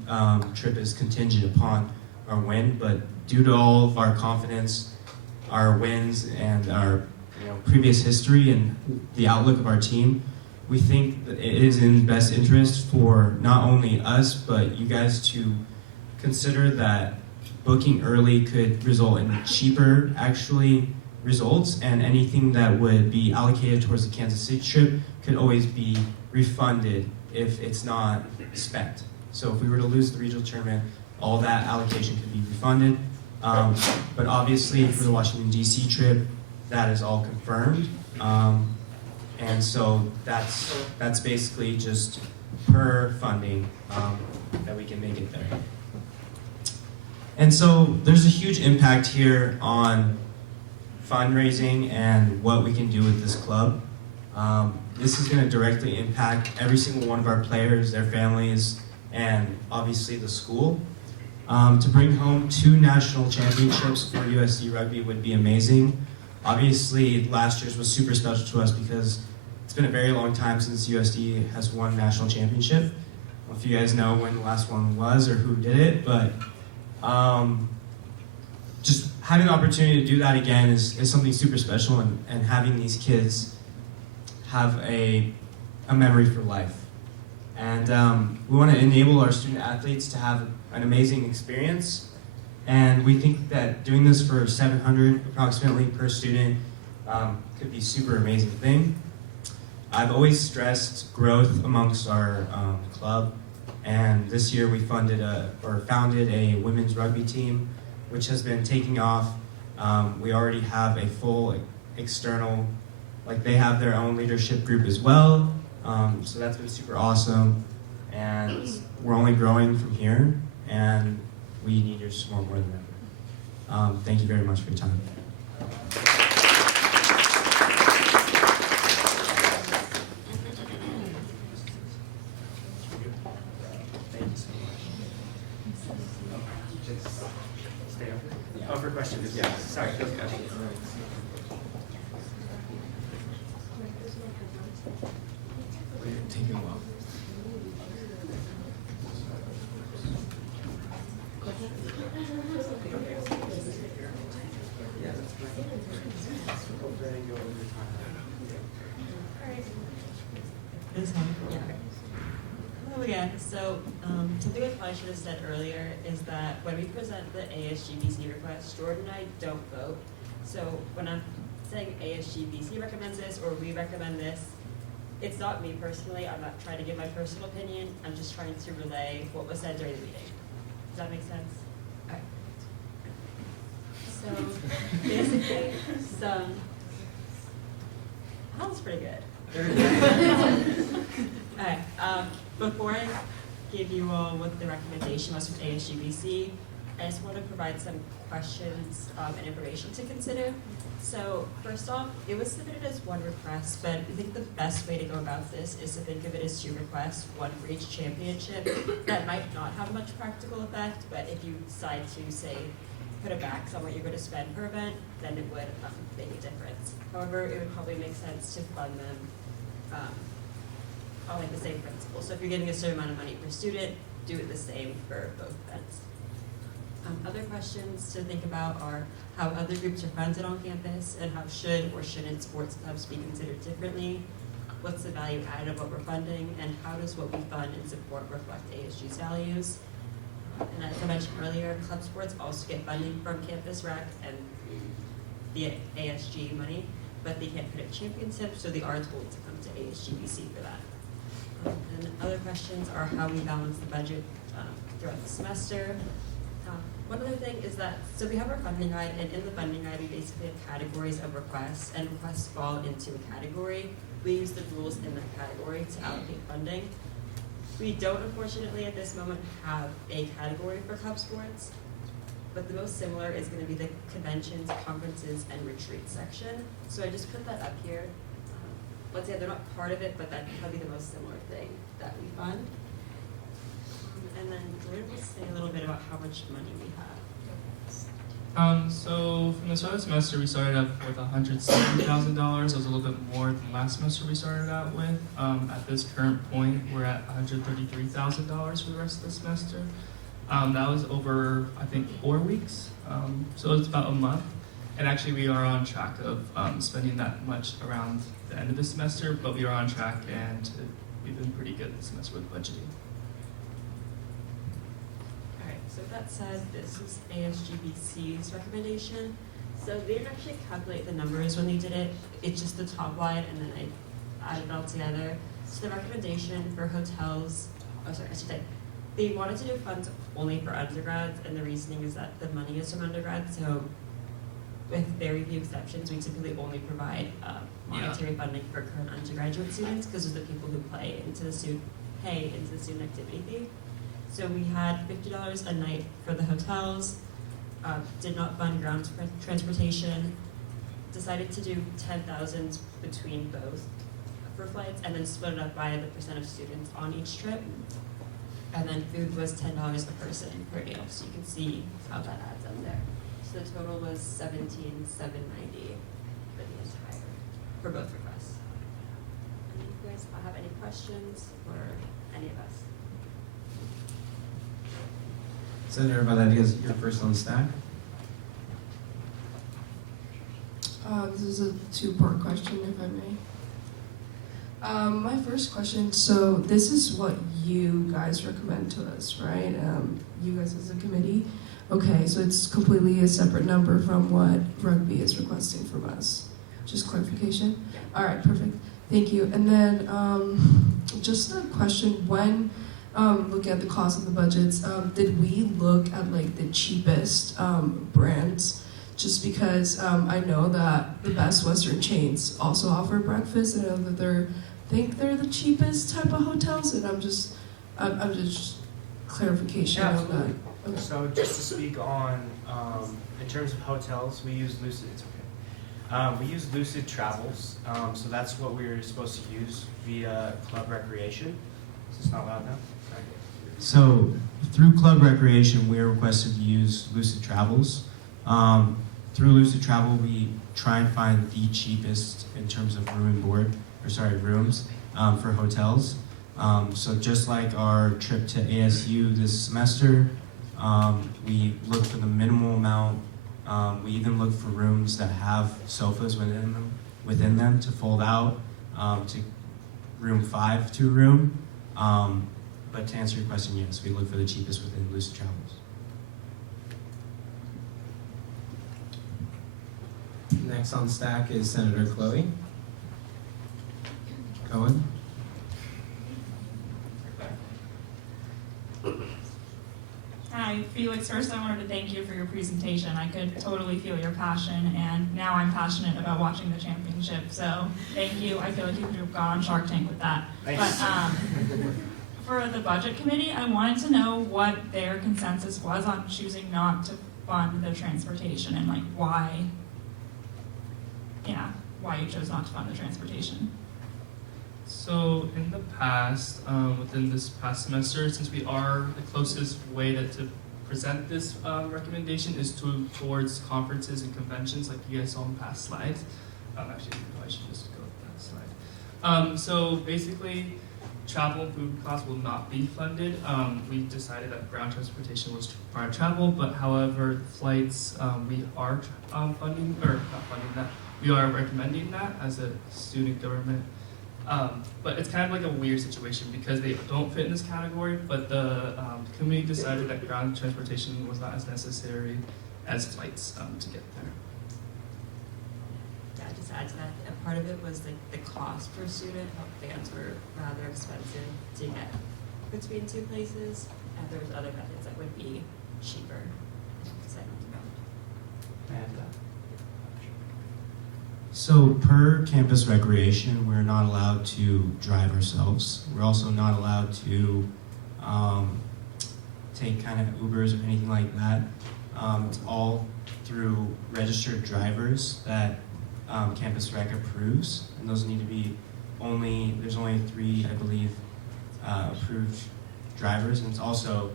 trip is contingent upon our win, but due to all of our confidence, our wins, and our previous history and the outlook of our team, we think that it is in best interest for not only us, but you guys to consider that booking early could result in cheaper, actually, results, and anything that would be allocated towards the Kansas City trip could always be refunded if it's not spent. So if we were to lose the regional tournament, all that allocation could be refunded. But obviously for the Washington, D.C. trip, that is all confirmed. And so that's basically just per funding that we can make it there. And so there's a huge impact here on fundraising and what we can do with this club. This is going to directly impact every single one of our players, their families, and obviously the school. To bring home 2 national championships for USD Rugby would be amazing. Obviously, last year's was super special to us because it's been a very long time since USD has won national championship. I don't know if you guys know when the last one was or who did it, but just having the opportunity to do that again is something super special, and having these kids have a memory for life. And we want to enable our student athletes to have an amazing experience, and we think that doing this for $700 approximately per student could be a super amazing thing. I've always stressed growth amongst our club, and this year we founded a women's rugby team, which has been taking off. We already have a full external, they have their own leadership group as well. So that's been super awesome, and we're only growing from here, and we need your support more than ever. Thank you very much for your time. Thank you so much. Just stay over. Oh, for questions, yeah. Sorry, go ahead. Taking a while. Hello again. So something I probably should have said earlier is that when we present the ASGBC request, Jordan and I don't vote. So when I'm saying ASGBC recommends this or we recommend this, it's not me personally. I'm not trying to give my personal opinion. I'm just trying to relay what was said during the meeting. Does that make sense? Okay. So basically, that was pretty good. Okay. Before I give you all what the recommendation was from ASGBC, I just want to provide some questions and information to consider. So first off, it was submitted as one request, but I think the best way to go about this is to think of it as 2 requests, one for each championship. That might not have much practical effect, but if you decide to, say, put it back on what you're going to spend per event, then it would make a difference. However, it would probably make sense to fund them on like the same principle. So if you're getting a certain amount of money per student, do it the same for both events. Other questions to think about are how other groups are funded on campus and how should or shouldn't sports clubs be considered differently. What's the value added of what we're funding, and how does what we fund and support reflect ASG's values? And as I mentioned earlier, club sports also get funding from Campus Rec and the ASG money, but they can't predict championships, so they are told to come to ASGBC for that. And other questions are how we balance the budget throughout the semester. One other thing is that, so we have our funding guide, and in the funding guide we basically have categories of requests, and requests fall into a category. We use the rules in that category to allocate funding. We don't, unfortunately, at this moment have a category for club sports, but the most similar is going to be the conventions, conferences, and retreat section. So I just put that up here. Let's say they're not part of it, but that would probably be the most similar thing that we fund. And then Jordan will say a little bit about how much money we have. So from the start of the semester, we started up with $170,000. It was a little bit more than last semester we started out with. At this current point, we're at $133,000 for the rest of the semester. That was over, I think, 4 weeks. So it's about a month. And actually, we are on track of spending that much around the end of the semester, but we are on track, and we've been pretty good this semester with budgeting. So with that said, this is ASGBC's recommendation. So they didn't actually calculate the numbers when they did it. It's just the top line, and then I added it all together. So the recommendation for hotels, I should say, they wanted to do funds only for undergrads, and the reasoning is that the money is from undergrads. So with very few exceptions, we typically only provide monetary funding for current undergraduate students because of the people who pay into the student activity fee. So we had $50 a night for the hotels, did not fund ground transportation, decided to do $10,000 between both for flights, and then split it up by the percent of students on each trip. And then food was $10 a person per meal, so you can see how that adds up there. So the total was $17,790 for the entire, for both requests. Do you guys have any questions for any of us? Senator Valdez, you're first on stack. This is a two-part question, if I may. My first question, so this is what you guys recommend to us, right? You guys as a committee? Okay, so it's completely a separate number from what rugby is requesting from us. Just clarification? All right, perfect. Thank you. And then just a question, when looking at the cost of the budgets, did we look at like the cheapest brands? Just because I know that the best Western chains also offer breakfast, and I know that they're the cheapest type of hotels, and I'm just clarification on that. Okay. So just to speak on, in terms of hotels, we use Lucid. It's okay. We use Lucid Travels, so that's what we're supposed to use via Club Recreation. Is this not loud enough? So through Club Recreation, we are requested to use Lucid Travels. Through Lucid Travel, we try and find the cheapest in terms of rooms for hotels. So just like our trip to ASU this semester, we look for the minimal amount. We even look for rooms that have sofas within them to fold out to room 5 to a room. But to answer your question, yes, we look for the cheapest within Lucid Travels. Next on stack is Senator Chloe Cohen. Hi, Felix. First, I wanted to thank you for your presentation. I could totally feel your passion, and now I'm passionate about watching the championship. So, thank you. I feel like you could have gone on Shark Tank with that. Thanks. But for the budget committee, I wanted to know what their consensus was on choosing not to fund the transportation, and like why you chose not to fund the transportation. So in the past, within this past semester, since we are the closest way to present this recommendation is towards conferences and conventions, like you guys saw in past slides. Actually, I should just go with that slide. So basically, travel and food costs will not be funded. We decided that ground transportation was part of travel, but however, flights, we are funding, or not funding that, we are recommending that as a student government. But it's kind of like a weird situation because they don't fit in this category, but the committee decided that ground transportation was not as necessary as flights to get there. Yeah, just to add to that, a part of it was the cost per student. Vans were rather expensive to get between two places, and there was other methods that would be cheaper. So per campus recreation, we're not allowed to drive ourselves. We're also not allowed to take kind of Ubers or anything like that. It's all through registered drivers that Campus Rec approves, and those need to be there's only 3, I believe, approved drivers, and it's also,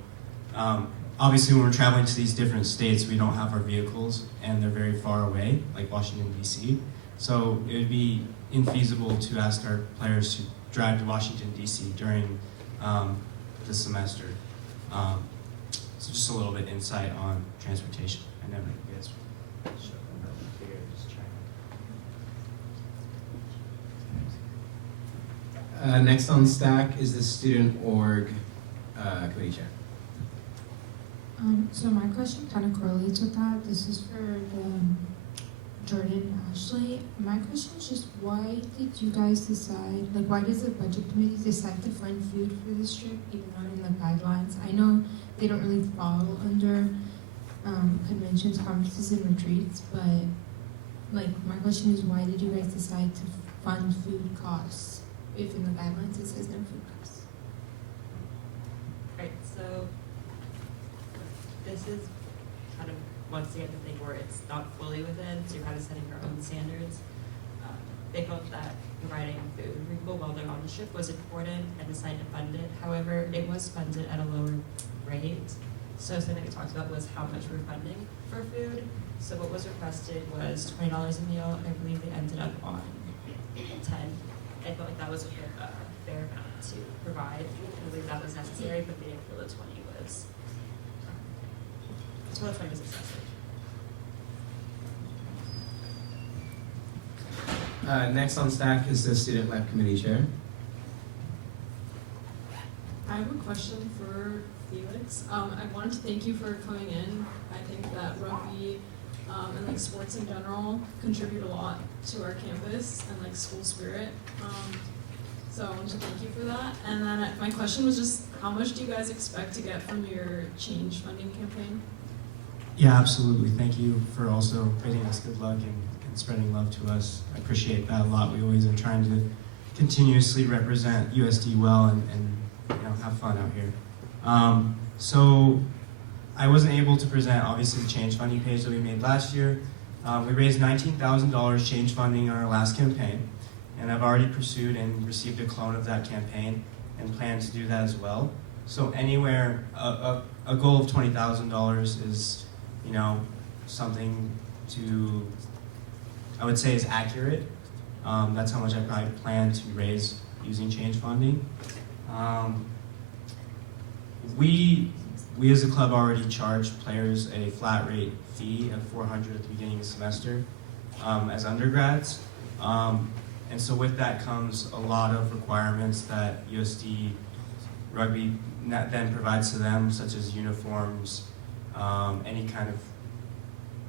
obviously when we're traveling to these different states, we don't have our vehicles, and they're very far away, like Washington, D.C., so it would be infeasible to ask our players to drive to Washington, D.C. during the semester. So just a little bit insight on transportation. I never guess. Next on stack is the student org committee chair. So my question kind of correlates with that. This is for the Jordan and Ashley. My question is just why did you guys decide, like why does the budget committee decide to fund food for this trip even though in the guidelines? I know they don't really fall under conventions, conferences, and retreats, but like my question is why did you guys decide to fund food costs if in the guidelines it says no food costs? Right, so this is kind of once again the thing where it's not fully within, so you're kind of setting your own standards. They felt that providing food for people while they're on the ship was important and decided to fund it. However, it was funded at a lower rate. So something we talked about was how much we're funding for food. So what was requested was $20 a meal. I believe they ended up on 10. I felt like that was a bit fair amount to provide. I believe that was necessary, but they didn't feel the 20 was. So that's why it was excessive. Next on stack is the student lab committee chair. I have a question for Felix. I wanted to thank you for coming in. I think that rugby and like sports in general contribute a lot to our campus and like school spirit. So I wanted to thank you for that. And then my question was just, how much do you guys expect to get from your change funding campaign? Yeah, absolutely. Thank you for also wishing us good luck and spreading love to us. I appreciate that a lot. We always are trying to continuously represent USD well and have fun out here. So I wasn't able to present, obviously, the change funding page that we made last year. We raised $19,000 change funding in our last campaign, and I've already pursued and received a clone of that campaign and plan to do that as well. So anywhere, a goal of $20,000 is, something to, I would say is accurate. That's how much I probably plan to raise using change funding. We as a club already charge players a flat rate fee of $400 at the beginning of the semester as undergrads. And so with that comes a lot of requirements that USD Rugby then provides to them, such as uniforms, any kind of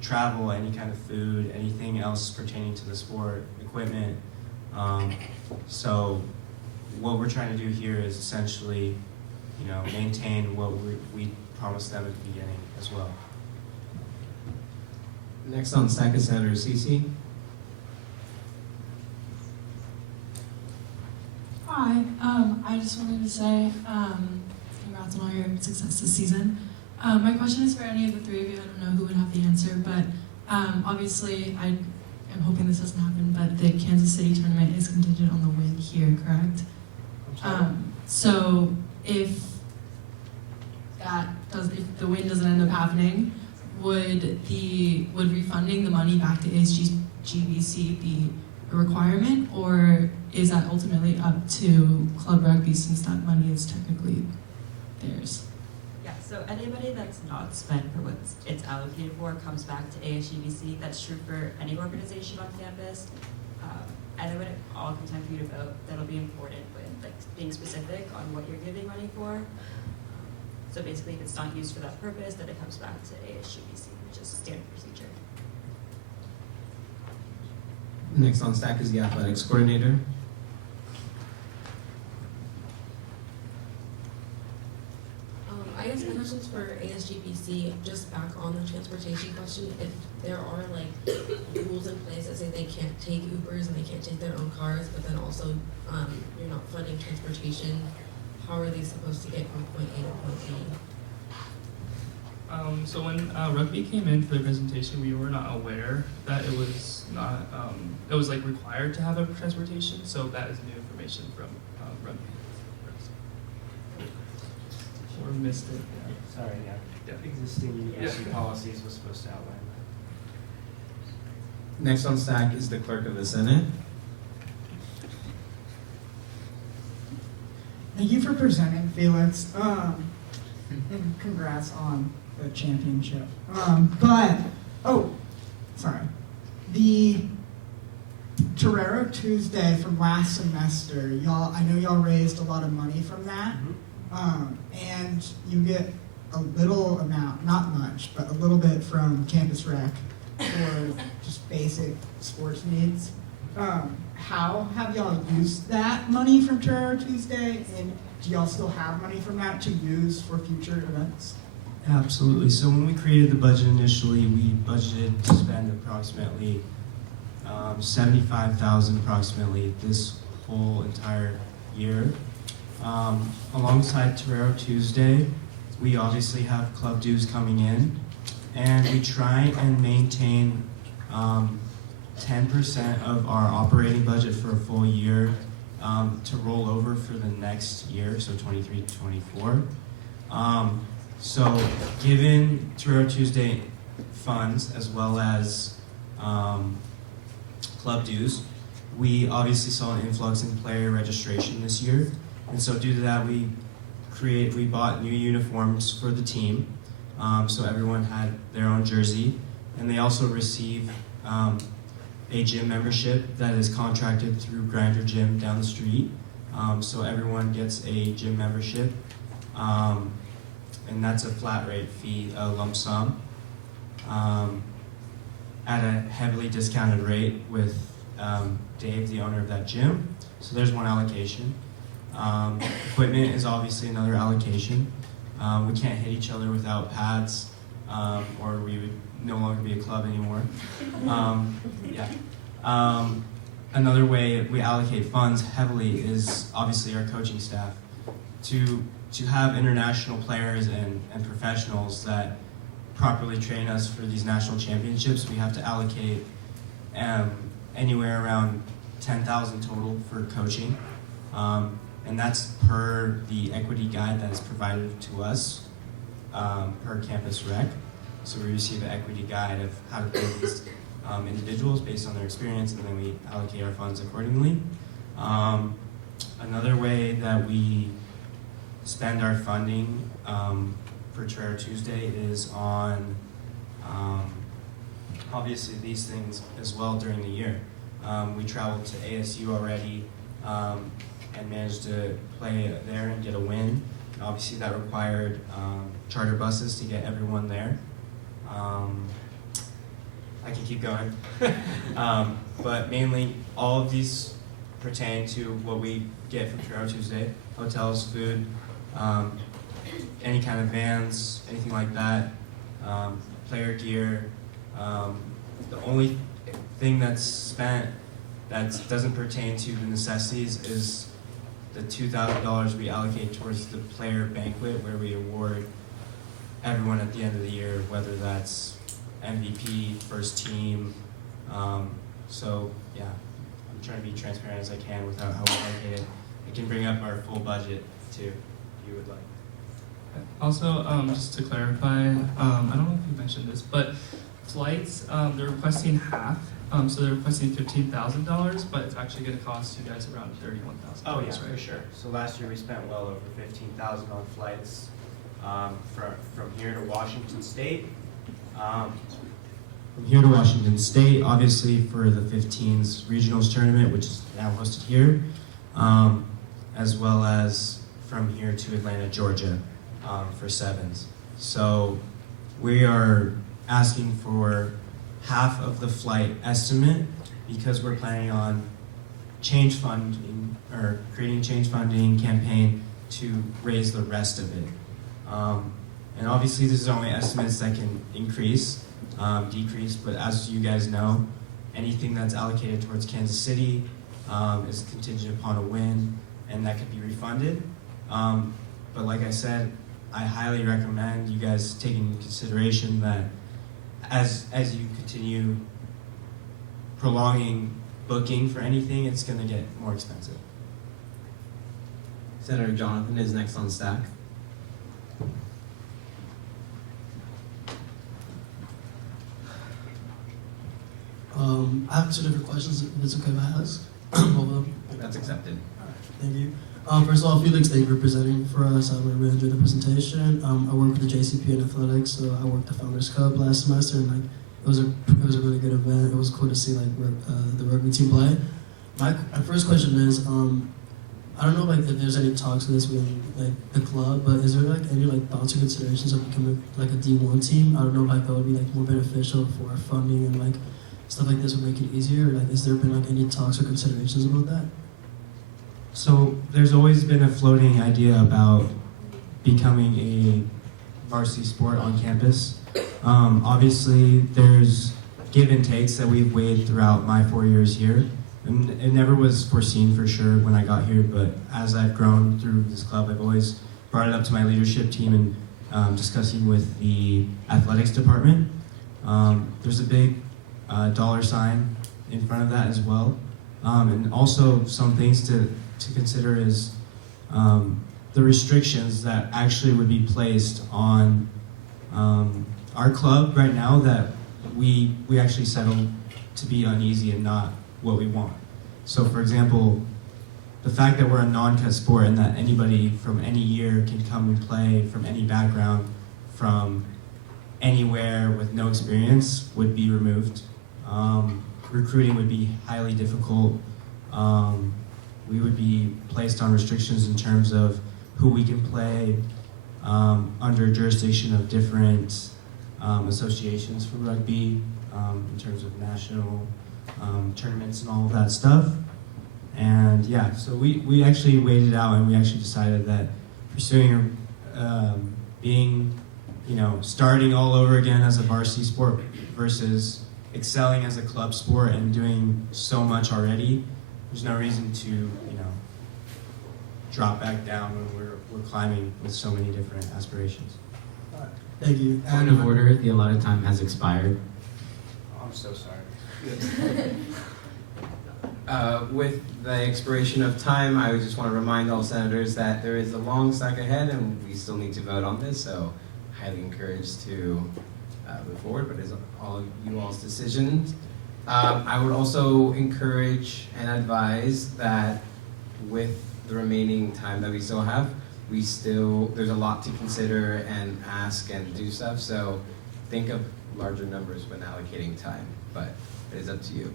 travel, any kind of food, anything else pertaining to the sport, equipment. So what we're trying to do here is essentially, maintain what we promised them at the beginning as well. Next on stack is Senator Cece. Hi, I just wanted to say congrats on all your success this season. My question is for any of the three of you. I don't know who would have the answer, but obviously I am hoping this doesn't happen, but the Kansas City tournament is contingent on the win here, correct? So if that if the win doesn't end up happening, would refunding the money back to ASG GBC be a requirement, or is that ultimately up to Club Rugby since that money is technically theirs? Yeah, so anybody that's not spent for what it's allocated for comes back to ASGBC. That's true for any organization on campus. And then when it all comes time for you to vote, that'll be important with like being specific on what you're giving money for. So basically, if it's not used for that purpose, then it comes back to ASGBC, which is standard procedure. Next on stack is the athletics coordinator. I guess my question's for ASGPC, just back on the transportation question. If there are like rules in place that say they can't take Ubers and they can't take their own cars, but then also you're not funding transportation, how are they supposed to get from point A to point B? So when rugby came in for the presentation, we were not aware that it was not, it was like required to have a transportation, so that is new information from rugby. Or missed it, yeah. Sorry, yeah. Yeah. Existing university policies was supposed to outline that. Next on stack is the clerk of the Senate. Thank you for presenting, Felix. And congrats on the championship. The Torero Tuesday from last semester, I know y'all raised a lot of money from that. And you get a little amount, not much, but a little bit from Campus Rec for just basic sports needs. How have y'all used that money from Torero Tuesday, and do y'all still have money from that to use for future events? Absolutely. So when we created the budget initially, we budgeted to spend approximately $75,000 approximately this whole entire year. Alongside Torero Tuesday, we obviously have club dues coming in, and we try and maintain 10% of our operating budget for a full year to roll over for the next year, so 23 to 24. So given Torero Tuesday funds as well as club dues, we obviously saw an influx in player registration this year. And so due to that, we bought new uniforms for the team. So everyone had their own jersey. And they also receive a gym membership that is contracted through Grinder Gym down the street. So everyone gets a gym membership. And that's a flat rate fee, a lump sum, at a heavily discounted rate with Dave, the owner of that gym. So there's one allocation. Equipment is obviously another allocation. We can't hit each other without pads, or we would no longer be a club anymore. Another way we allocate funds heavily is obviously our coaching staff. To have international players and professionals that properly train us for these national championships, we have to allocate anywhere around $10,000 total for coaching. And that's per the equity guide that is provided to us per Campus Rec. So we receive an equity guide of how to pay these individuals based on their experience, and then we allocate our funds accordingly. Another way that we spend our funding for Torero Tuesday is on obviously these things as well during the year. We traveled to ASU already and managed to play there and get a win. And obviously that required charter buses to get everyone there. I can keep going. But mainly all of these pertain to what we get from Torero Tuesday: hotels, food, any kind of vans, anything like that, player gear. The only thing that's spent that doesn't pertain to the necessities is the $2,000 we allocate towards the player banquet, where we award everyone at the end of the year, whether that's MVP, first team. So yeah, I'm trying to be transparent as I can without how we allocate it. I can bring up our full budget too, if you would like. Also, just to clarify, I don't know if you mentioned this, but flights, they're requesting half. So they're requesting $15,000, but it's actually going to cost you guys around $31,000. Oh yeah, right? for sure. So last year we spent well over 15,000 on flights from here to Washington State. From here to Washington State, obviously for the 15s regionals tournament, which is now hosted here, as well as from here to Atlanta, Georgia, for 7s. So we are asking for half of the flight estimate because we're planning on change funding or creating a change funding campaign to raise the rest of it. And obviously this is only estimates that can increase, decrease, but as you guys know, anything that's allocated towards Kansas City is contingent upon a win, and that could be refunded. But like I said, I highly recommend you guys taking into consideration that as you continue prolonging booking for anything, it's going to get more expensive. Senator Jonathan is next on stack. I have two different questions, if it's okay if I ask. Both of them. That's accepted. Thank you. First of all, Felix, thank you for presenting for us. I really enjoyed the presentation. I work with the JCP in athletics, so I worked the Founders Cup last semester, and like it was a really good event. It was cool to see like the rugby team play. My first question is, I don't know like if there's any talks of this within like the club, but is there like any like thoughts or considerations of becoming like a D1 team? I don't know if like that would be like more beneficial for funding and like stuff like this would make it easier. Like, has there been like any talks or considerations about that? So there's always been a floating idea about becoming a varsity sport on campus. Obviously, there's give and takes that we've weighed throughout my 4 years here. And it never was foreseen for sure when I got here, but as I've grown through this club, I've always brought it up to my leadership team and discussing with the athletics department. There's a big dollar sign in front of that as well. And also some things to consider is the restrictions that actually would be placed on our club right now that we actually settled to be uneasy and not what we want. So for example, the fact that we're a non-cut sport and that anybody from any year can come and play from any background, from anywhere with no experience would be removed. Recruiting would be highly difficult. We would be placed on restrictions in terms of who we can play under jurisdiction of different associations for rugby, in terms of national tournaments and all of that stuff. And yeah, so we actually weighed it out and we actually decided that pursuing being, starting all over again as a varsity sport versus excelling as a club sport and doing so much already, there's no reason to, drop back down when we're climbing with so many different aspirations. Thank you. Point of order, the allotted time has expired. Oh, I'm so sorry. With the expiration of time, I would just want to remind all senators that there is a long stack ahead and we still need to vote on this, so highly encouraged to move forward, but it's all of you all's decisions. I would also encourage and advise that with the remaining time that we still have, there's a lot to consider and ask and do stuff, so think of larger numbers when allocating time, but it is up to you.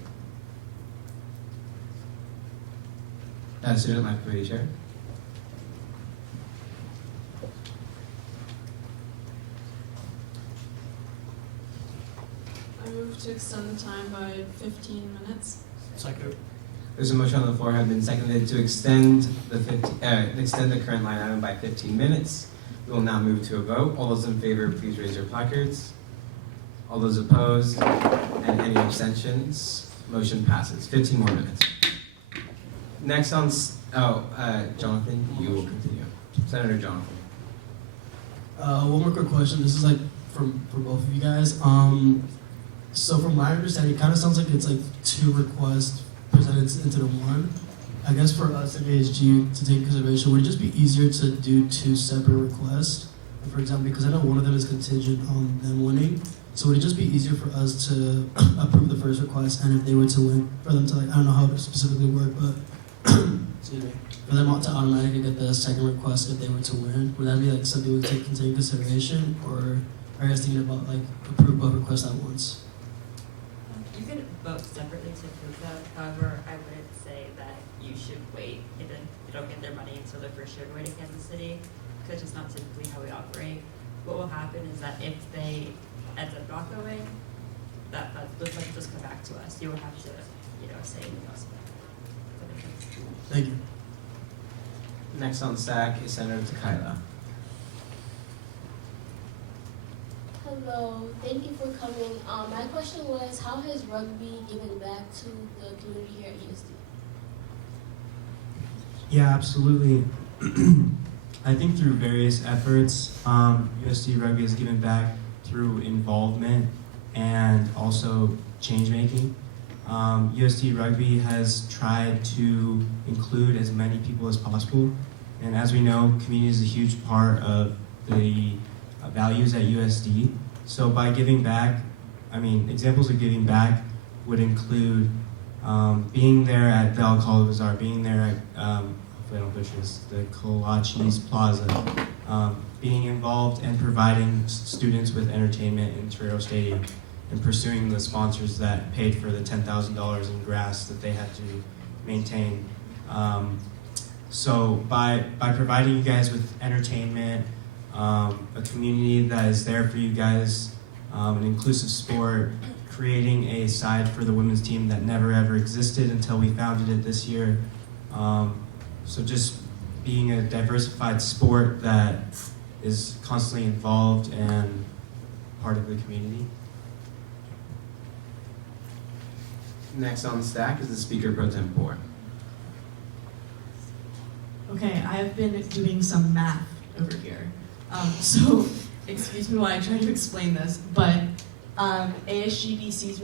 Student Life Committee Chair. I move to extend the time by 15 minutes. Second. There's a motion on the floor, has been seconded to extend the current line item by 15 minutes. We will now move to a vote. All those in favor, please raise your placards. All those opposed and any abstentions, motion passes. 15 more minutes. Next on, Jonathan, you will continue. Senator Jonathan. One more quick question. This is like for both of you guys. So from my understanding, it kind of sounds like it's like two requests presented into the one. I guess for us at ASG to take into consideration, would it just be easier to do two separate requests? For example, because I know one of them is contingent on them winning, so would it just be easier for us to approve the first request, and if they were to win, for them to, like, I don't know how it would specifically work, but excuse me, for them to automatically get the second request if they were to win? Would that be like something we would take into consideration, or are you guys thinking about like approve both requests at once? You can vote separately to approve them. However, I wouldn't say that you should wait if they don't get their money until their first year going to Kansas City, because it's not typically how we operate. What will happen is that if they end up not going, those funds just come back to us. You will have to, say anything else about that. Thank you. Next on stack is Senator Takayla. Hello, thank you for coming. My question was, how has rugby given back to the community here at ESD? Yeah, absolutely. I think through various efforts, USD Rugby has given back through involvement and also change making. USD Rugby has tried to include as many people as possible, and as we know, community is a huge part of the values at USD. So by giving back, examples of giving back would include being there at the Alcala Bazaar, being there at hopefully I don't butcher this, the Kolachi's Plaza, being involved and providing students with entertainment in Torero Stadium, and pursuing the sponsors that paid for the $10,000 in grass that they had to maintain. So by providing you guys with entertainment, a community that is there for you guys, an inclusive sport, creating a side for the women's team that never ever existed until we founded it this year. So just being a diversified sport that is constantly involved and part of the community. Next on stack is the Speaker Pro Tempore. Okay, I have been doing some math over here. So, excuse me while I try to explain this, but ASGBC's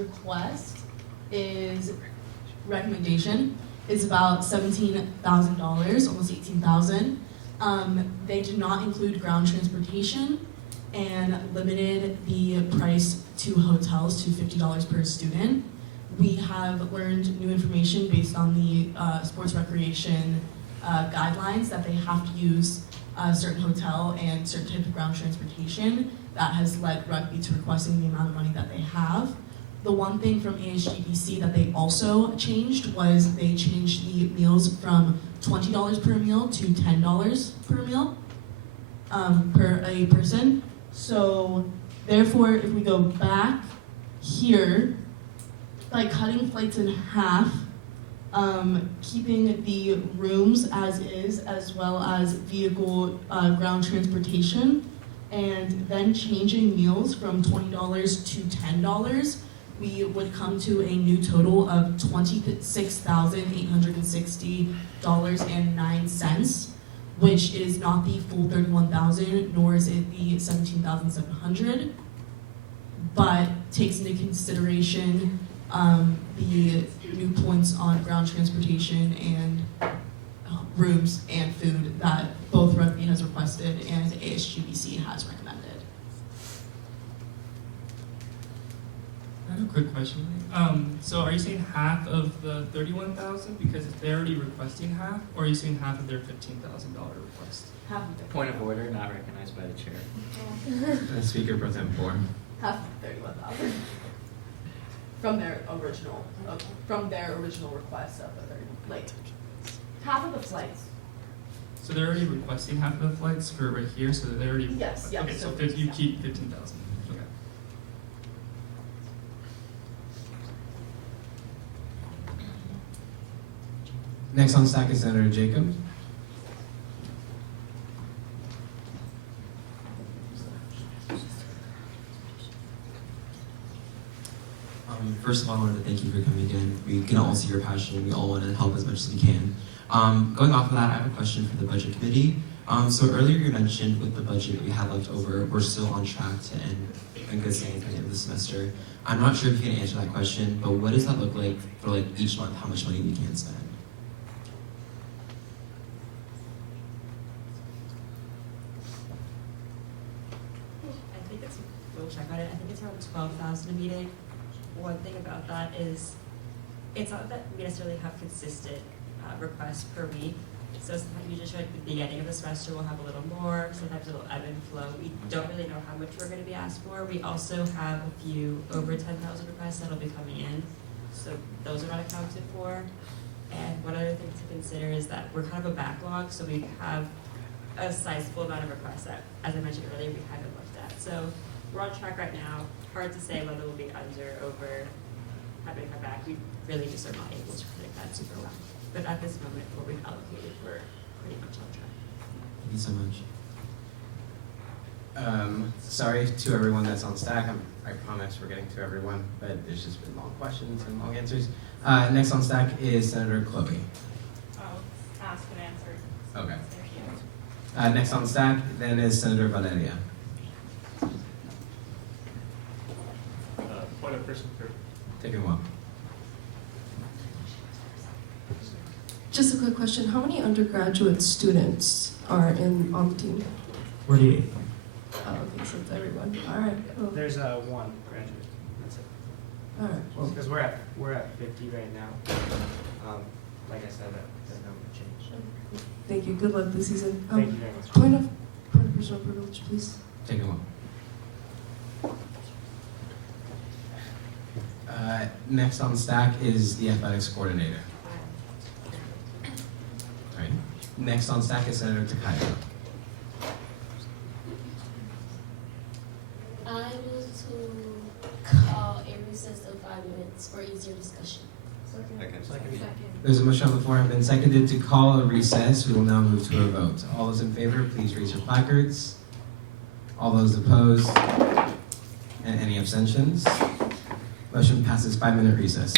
recommendation is about $17,000, almost $18,000. They did not include ground transportation and limited the price to hotels to $50 per student. We have learned new information based on the sports recreation guidelines that they have to use a certain hotel and certain type of ground transportation. That has led rugby to requesting the amount of money that they have. The one thing from ASGBC that they also changed was they changed the meals from $20 per meal to $10 per meal per a person. So therefore, if we go back here, by cutting flights in half, keeping the rooms as is, as well as vehicle ground transportation, and then changing meals from $20 to $10, we would come to a new total of $26,860.09, which is not the full $31,000, nor is it the $17,700, but takes into consideration the new points on ground transportation and rooms and food that both rugby has requested and ASGBC has recommended. I have a quick question. So are you saying half of the $31,000 because they're already requesting half, or are you saying half of their $15,000 request? Half of Point of order, not recognized by the chair. The Speaker Pro Tempore. half of 31,000 from their original request of the 30, half of the flights. So they're already requesting half of the flights for right here, so they're already Yes, yeah, okay. so So you keep 15,000. Okay. Next on stack is Senator Jacobs. First of all, I wanted to thank you for coming again. We can all see your passion. We all want to help as much as we can. Going off of that, I have a question for the Budget Committee. So earlier you mentioned with the budget that we have left over, we're still on track to end in good standing at the end of the semester. I'm not sure if you can answer that question, but what does that look like for each month, how much money we can spend? around 12,000 a meeting. One thing about that is it's not that we necessarily have consistent requests per week. So sometimes usually at the beginning of the semester we'll have a little more, sometimes it'll ebb and flow. We don't really know how much we're going to be asked for. We also have a few over 10,000 requests that'll be coming in, so those are not accounted for. And one other thing to consider is that we're kind of a backlog, so we have a sizable amount of requests that, as I mentioned earlier, we haven't looked at. So we're on track right now. Hard to say whether we'll be under, over, having to come back. We really just are not able to predict that super well. But at this moment, what we've allocated, we're pretty much on track. Thank you so much. Sorry to everyone that's on stack. I promise we're getting to everyone, but there's just been long questions and long answers. Next on stack is Senator Chloe. Asked and answered. Okay. Next on stack then is Senator Valeria. Point of person for. Take it a while. Just a quick question. How many undergraduate students are on the team? 48. Oh, okay, so it's everyone. All right, cool. There's one graduate. That's it. All right. Well, Because we're at 50 right now. Like I said, that number changed. thank you. Good luck this season. Thank you very much. Point of personal privilege, please. Take it a while. Next on stack is the athletics coordinator. All right. Next on stack is Senator Takaya. I move to call a recess of 5 minutes for easier discussion. Second. There's a motion on the floor and been seconded to call a recess. We will now move to a vote. All those in favor, please raise your placards. All those opposed, and any abstentions. Motion passes. 5-minute recess.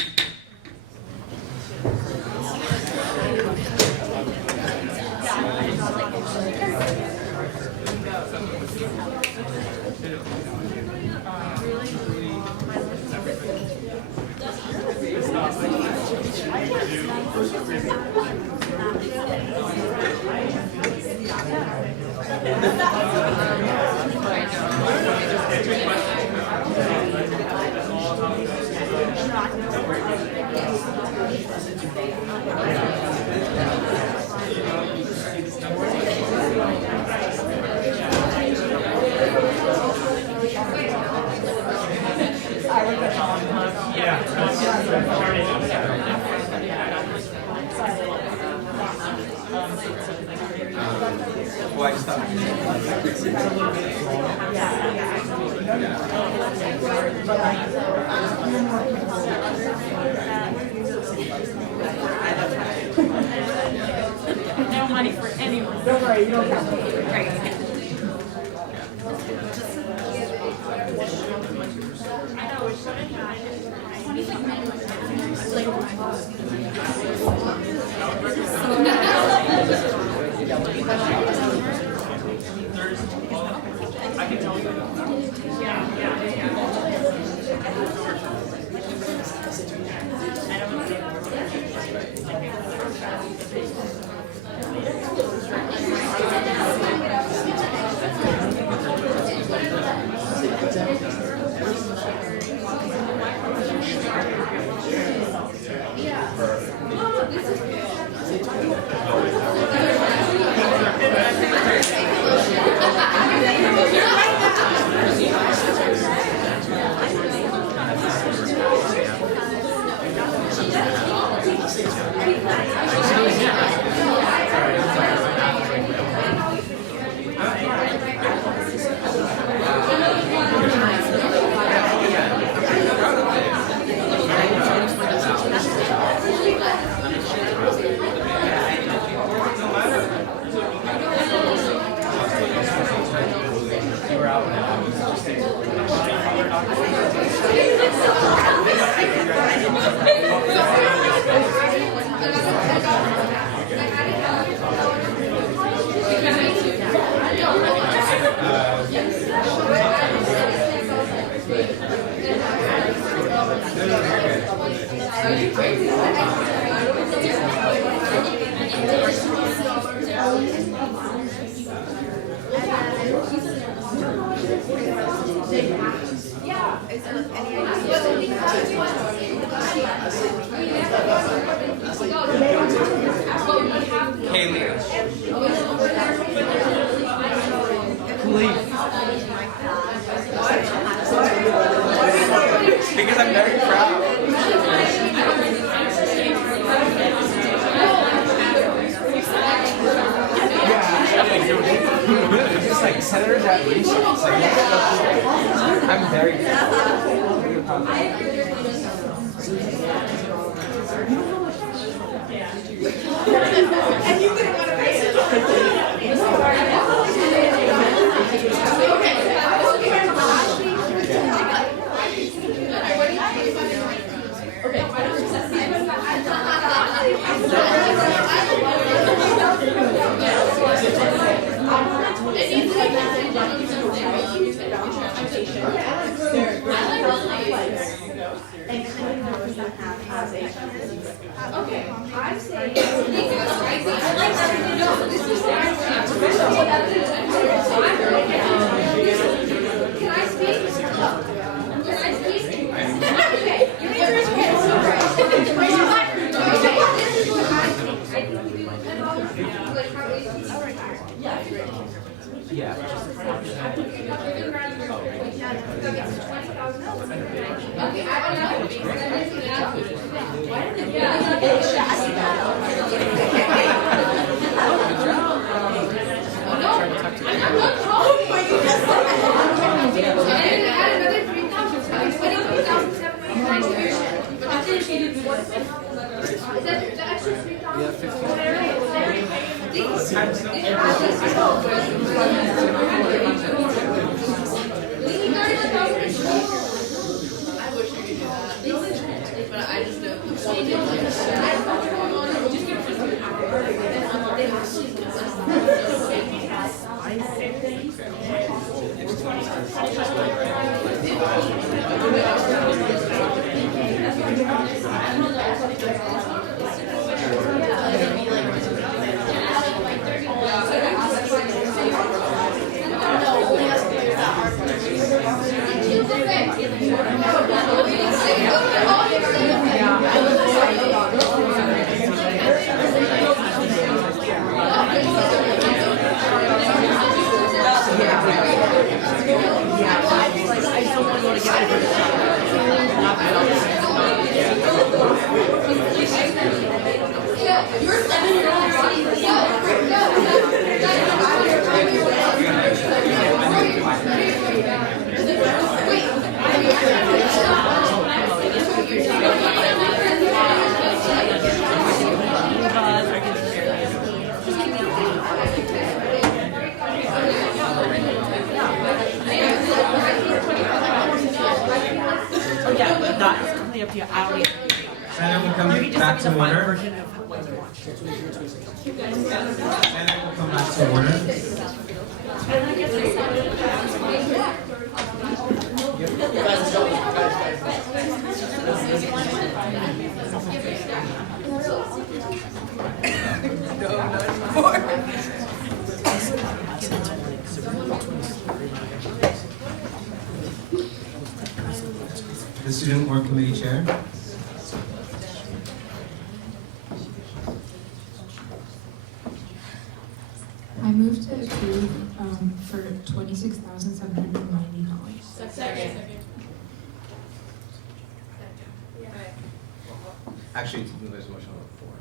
No money for anyone. Don't worry, you don't have to. Great. I can tell you. Haley. Please. Because I'm very proud. It's just like senators at recess. Like, I'm very Okay, I'm saying. Can I speak? Can I speak? Okay, your answer is okay. Raise your hand. Okay, this is what I think. Like how Yeah. Okay, That's completely up to you. I don't need Senate will come back to order. Senate will come back to order. The Student Work Committee Chair. I move to approve for $26,790. Second. Actually, there's a motion on the floor.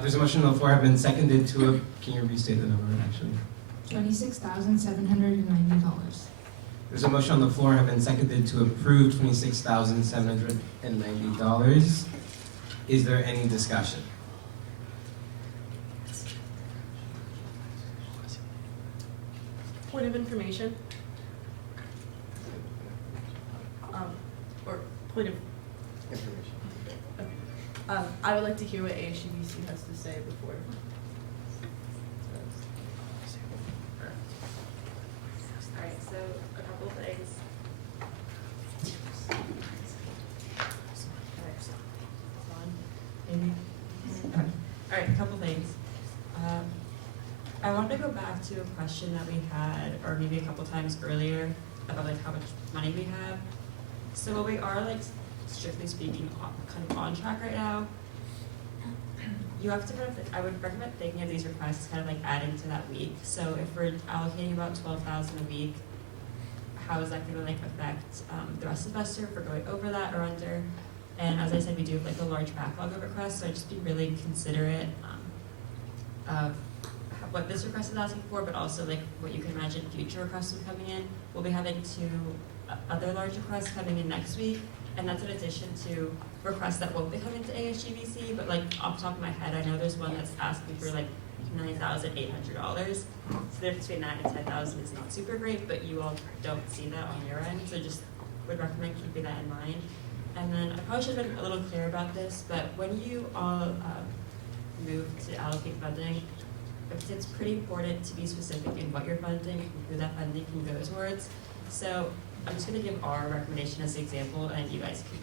There's a motion on the floor. Have been seconded to. Can you restate the number? Actually. $26,790. There's a motion on the floor. Have been seconded to approve $26,790. Is there any discussion? Point of information. Or point of Information. I would like to hear what ASGBC has to say before. Alright, so a couple things. Alright, a couple things. I wanted to go back to a question that we had, or maybe a couple times earlier, about like how much money we have. So we are like strictly speaking kind of on track right now. You have to kind of, I would recommend thinking of these requests kind of like adding to that week. So if we're allocating about 12,000 a week, how is that going to like affect the rest of the semester if we're going over that or under? And as I said, we do have like a large backlog of requests, so just be really considerate of what this request is asking for, but also like what you can imagine future requests will be coming in. We'll be having 2 other large requests coming in next week, and that's in addition to requests that won't be coming to ASGBC, but like off the top of my head, I know there's one that's asking for like $9,800. So the difference between that and 10,000 is not super great, but you all don't see that on your end, so just would recommend keeping that in mind. And then I probably should have been a little clear about this, but when you all move to allocate funding, it's pretty important to be specific in what you're funding and who that funding can go towards. So I'm just going to give our recommendation as an example, and you guys can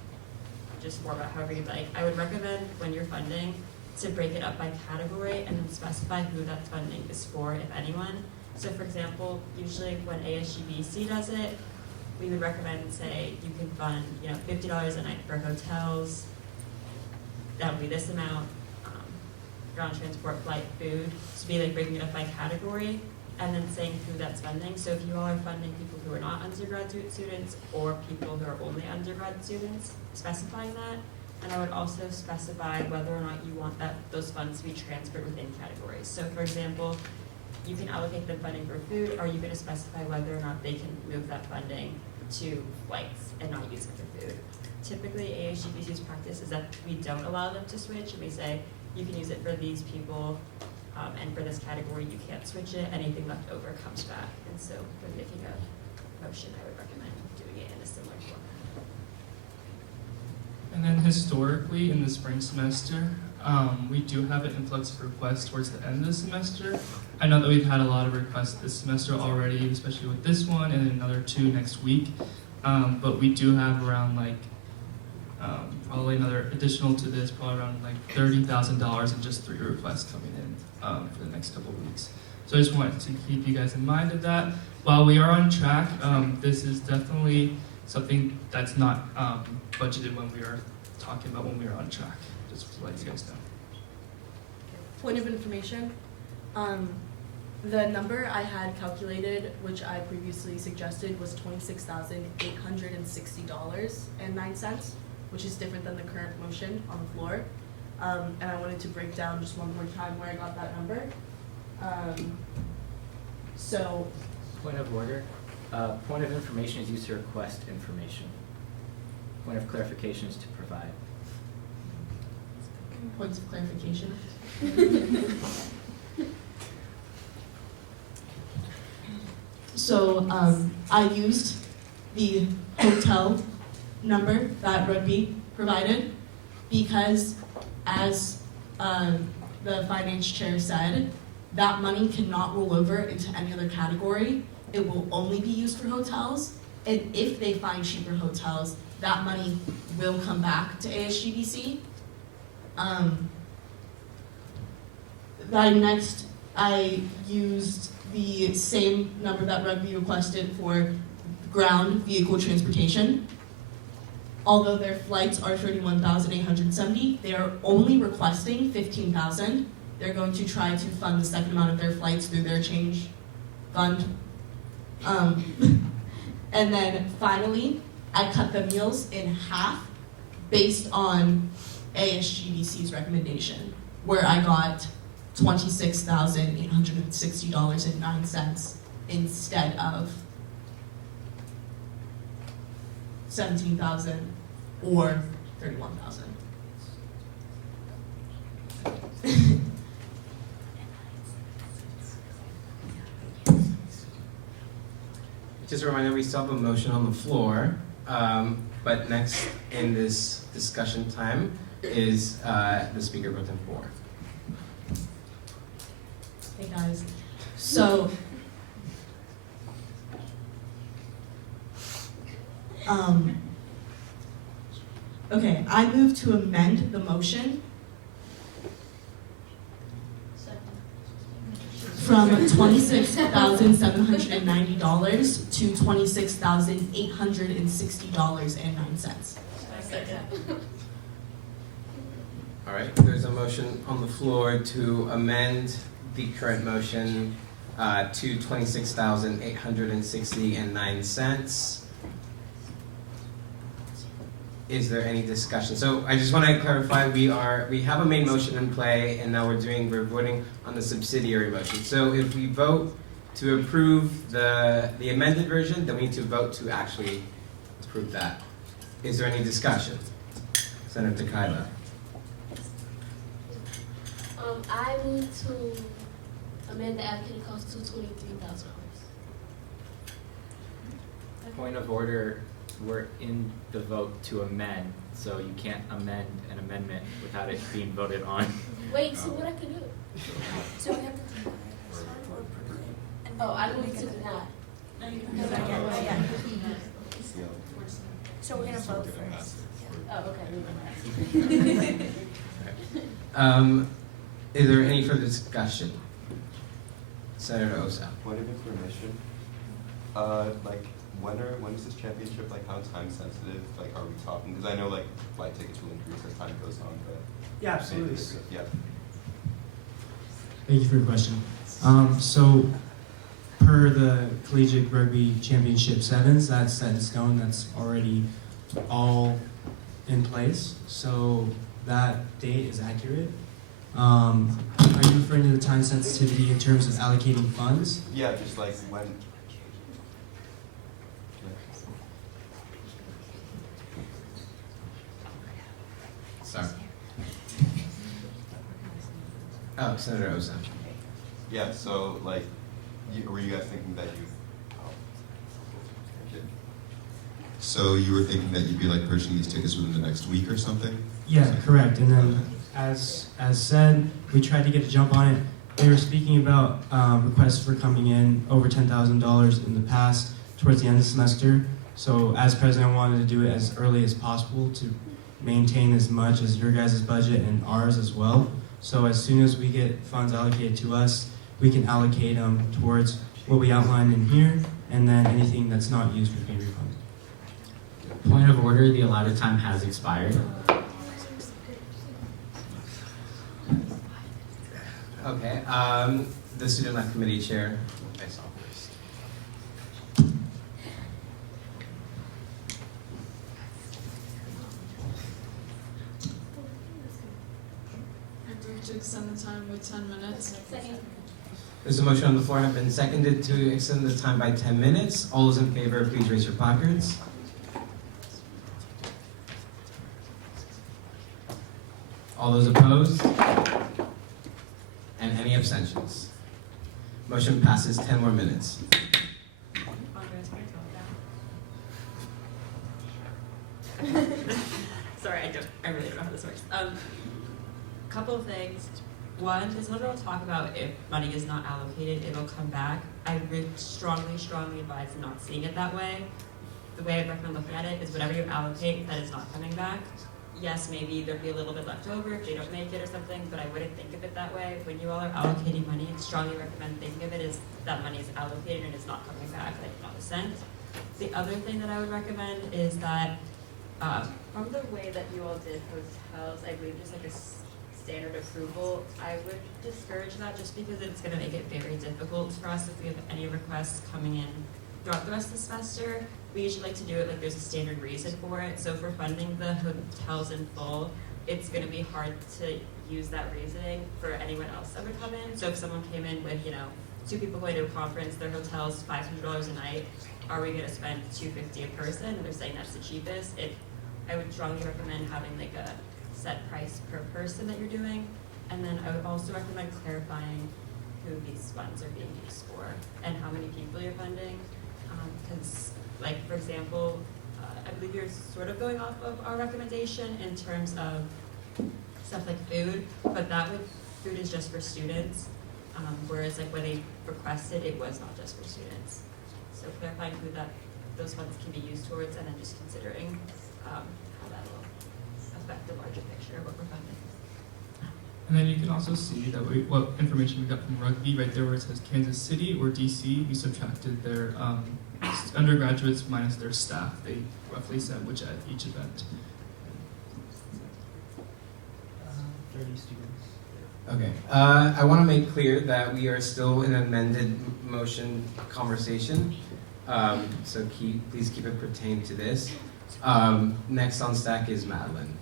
just more about however you'd like. I would recommend when you're funding to break it up by category and then specify who that funding is for, if anyone. So for example, usually when ASGBC does it, we would recommend, say, you can fund, $50 a night for hotels. That would be this amount. Ground transport, flight, food. So be like breaking it up by category and then saying who that's funding. So if you all are funding people who are not undergraduate students or people who are only undergrad students, specifying that. And I would also specify whether or not you want those funds to be transferred within categories. So for example, you can allocate the funding for food, or are you going to specify whether or not they can move that funding to flights and not use it for food? Typically, ASGBC's practice is that we don't allow them to switch, and we say you can use it for these people, and for this category you can't switch it. Anything left over comes back. And so when making a motion, I would recommend doing it in a similar format. And then historically in the spring semester, we do have an influx of requests towards the end of the semester. I know that we've had a lot of requests this semester already, especially with this one and another 2 next week. But we do have around probably another additional to this, probably around $30,000 in just 3 requests coming in for the next couple of weeks. So I just wanted to keep you guys in mind of that. While we are on track, this is definitely something that's not budgeted when we are talking about when we are on track. Just to let you guys know. Point of information, the number I had calculated, which I previously suggested, was $26,860.09, which is different than the current motion on the floor. And I wanted to break down just one more time where I got that number. So. Point of order. Point of information is used to request information. Point of clarification is to provide. Points of clarification. So I used the hotel number that Rugby provided because, as the finance chair said, that money cannot roll over into any other category. It will only be used for hotels, and if they find cheaper hotels, that money will come back to ASGBC. I used the same number that Rugby requested for ground vehicle transportation. Although their flights are $31,870, they are only requesting $15,000. They're going to try to fund the second amount of their flights through their change fund. And then finally, I cut the meals in half based on ASGBC's recommendation, where I got $26,860.09 instead of $17,000 or $31,000. Just a reminder, we still have a motion on the floor, but next in this discussion time is the Speaker Pro Tem 4. Hey guys, so okay, I move to amend the motion from $26,790 to $26,860.09. All right, there's a motion on the floor to amend the current motion to $26,860.09. Is there any discussion? So I just want to clarify, we have a main motion in play, and now we're voting on the subsidiary motion. So if we vote to approve the amended version, then we need to vote to actually approve that. Is there any discussion? Senator Kyla. I move to amend the allocated cost to $23,000. Point of order, we're in the vote to amend, so you can't amend an amendment without it being voted on. Wait, see what I can do. So we have to do I move to deny. So we're gonna vote first. Oh, okay. Is there any further discussion? Senator Osa. Point of information. When is this championship? Like, how time sensitive? Like, are we talking? Because I know like flight tickets will increase as time goes on, but Yeah, absolutely. Yeah. Thank you for your question. So, per the Collegiate Rugby Championship Sevens, that's set in stone. That's already all in place. So that date is accurate. Are you referring to the time sensitivity in terms of allocating funds? Yeah, just like when. Sorry. Oh, Senator Osa. Yeah. So like, were you guys thinking that you? So you were thinking that you'd be like purchasing these tickets within the next week or something? Yeah, correct. And then, as said, we tried to get a jump on it. They were speaking about requests for coming in over $10,000 in the past towards the end of the semester. So as president, I wanted to do it as early as possible to maintain as much as your guys' budget and ours as well. So as soon as we get funds allocated to us, we can allocate them towards what we outlined in here, and then anything that's not used will be refunded. Point of order, the allotted time has expired. Okay, the Student Life Committee Chair, I saw first. I move to extend the time by 10 minutes. Second. There's a motion on the floor, have been seconded to extend the time by 10 minutes. All those in favor, please raise your placards. All those opposed? And any abstentions? Motion passes 10 more minutes. Sorry, I really don't know how this works. Couple of things. One, there's a little talk about if money is not allocated, it'll come back. I would strongly advise not seeing it that way. The way I recommend looking at it is whatever you allocate, that is not coming back. Yes, maybe there'd be a little bit left over if they don't make it or something, but I wouldn't think of it that way. When you all are allocating money, I strongly recommend thinking of it as that money is allocated and it's not coming back, like not a cent. The other thing that I would recommend is that from the way that you all did hotels, I believe just like a standard approval, I would discourage that just because it's going to make it very difficult for us if we have any requests coming in throughout the rest of the semester. We usually like to do it like there's a standard reason for it. So if we're funding the hotels in full, it's going to be hard to use that reasoning for anyone else that would come in. So if someone came in with, 2 people going to a conference, their hotel's $500 a night, are we going to spend $250 a person? And they're saying that's the cheapest. I would strongly recommend having like a set price per person that you're doing. And then I would also recommend clarifying who these funds are being used for and how many people you're funding. Because like, for example, I believe you're sort of going off of our recommendation in terms of stuff like food, but food is just for students, whereas like when they requested, it was not just for students. So clarifying who those funds can be used towards, and then just considering how that will affect the larger picture of what we're funding. And then you can also see that what information we got from rugby right there where it says Kansas City or DC. We subtracted their undergraduates minus their staff. They roughly said which at each event. 30 students. Okay, I want to make clear that we are still in an amended motion conversation, so please keep it pertained to this. Next on stack is Madeline.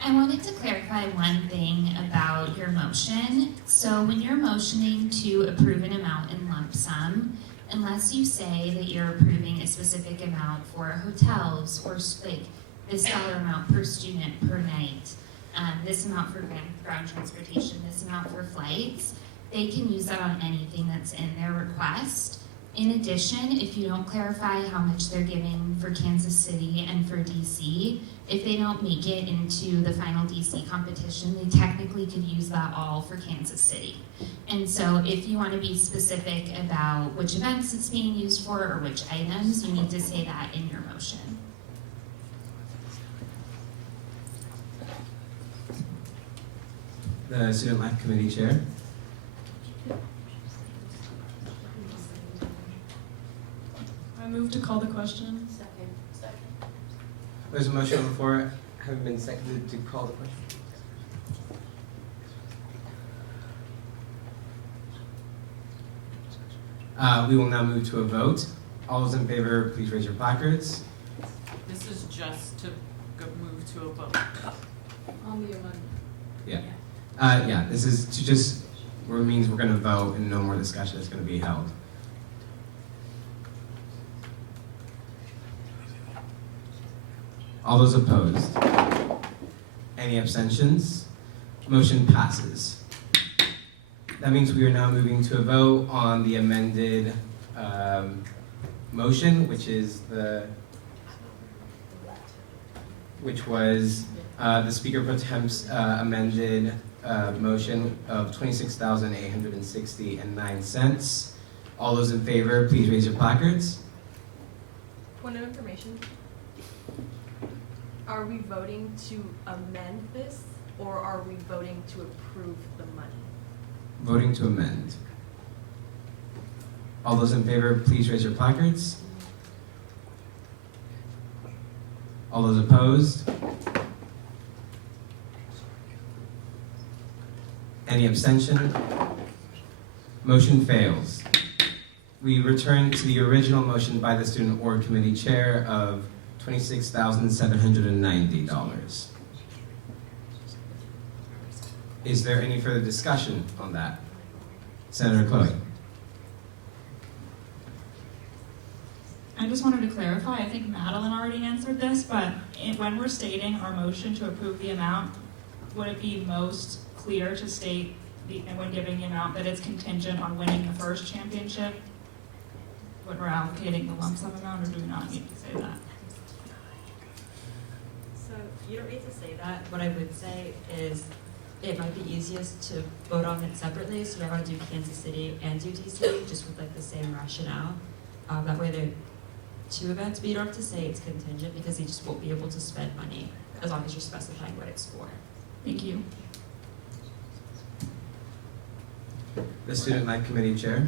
I wanted to clarify one thing about your motion. So when you're motioning to approve an amount in lump sum, unless you say that you're approving a specific amount for hotels or like this dollar amount per student per night, this amount for ground transportation, this amount for flights, they can use that on anything that's in their request. In addition, if you don't clarify how much they're giving for Kansas City and for DC, if they don't make it into the final DC competition, they technically could use that all for Kansas City. And so if you want to be specific about which events it's being used for or which items, you need to say that in your motion. The Student Life Committee Chair. I move to call the question. Second. There's a motion on the floor, having been seconded to call the question. We will now move to a vote. All those in favor, please raise your placards. This is just to move to a vote. On the amendment. Yeah. Yeah, this is to just, where it means we're going to vote and no more discussion is going to be held. All those opposed? Any abstentions? Motion passes. That means we are now moving to a vote on the amended motion, which was the Speaker Pro Temp's amended motion of $26,860.09. All those in favor, please raise your placards. Point of information. Are we voting to amend this, or are we voting to approve the money? Voting to amend. All those in favor, please raise your placards. All those opposed? Any abstention? Motion fails. We return to the original motion by the Student Org Committee Chair of $26,790. Is there any further discussion on that? Senator Chloe. I just wanted to clarify, I think Madeline already answered this, but when we're stating our motion to approve the amount, would it be most clear to state, when giving the amount, that it's contingent on winning the first championship when we're allocating the lump sum amount, or do we not need to say that? So you don't need to say that. What I would say is it might be easiest to vote on it separately. So you want to do Kansas City and do DC, just with like the same rationale. That way they're two events, but you don't have to say it's contingent because you just won't be able to spend money as long as you're specifying what it's for. Thank you. The Student Life Committee Chair.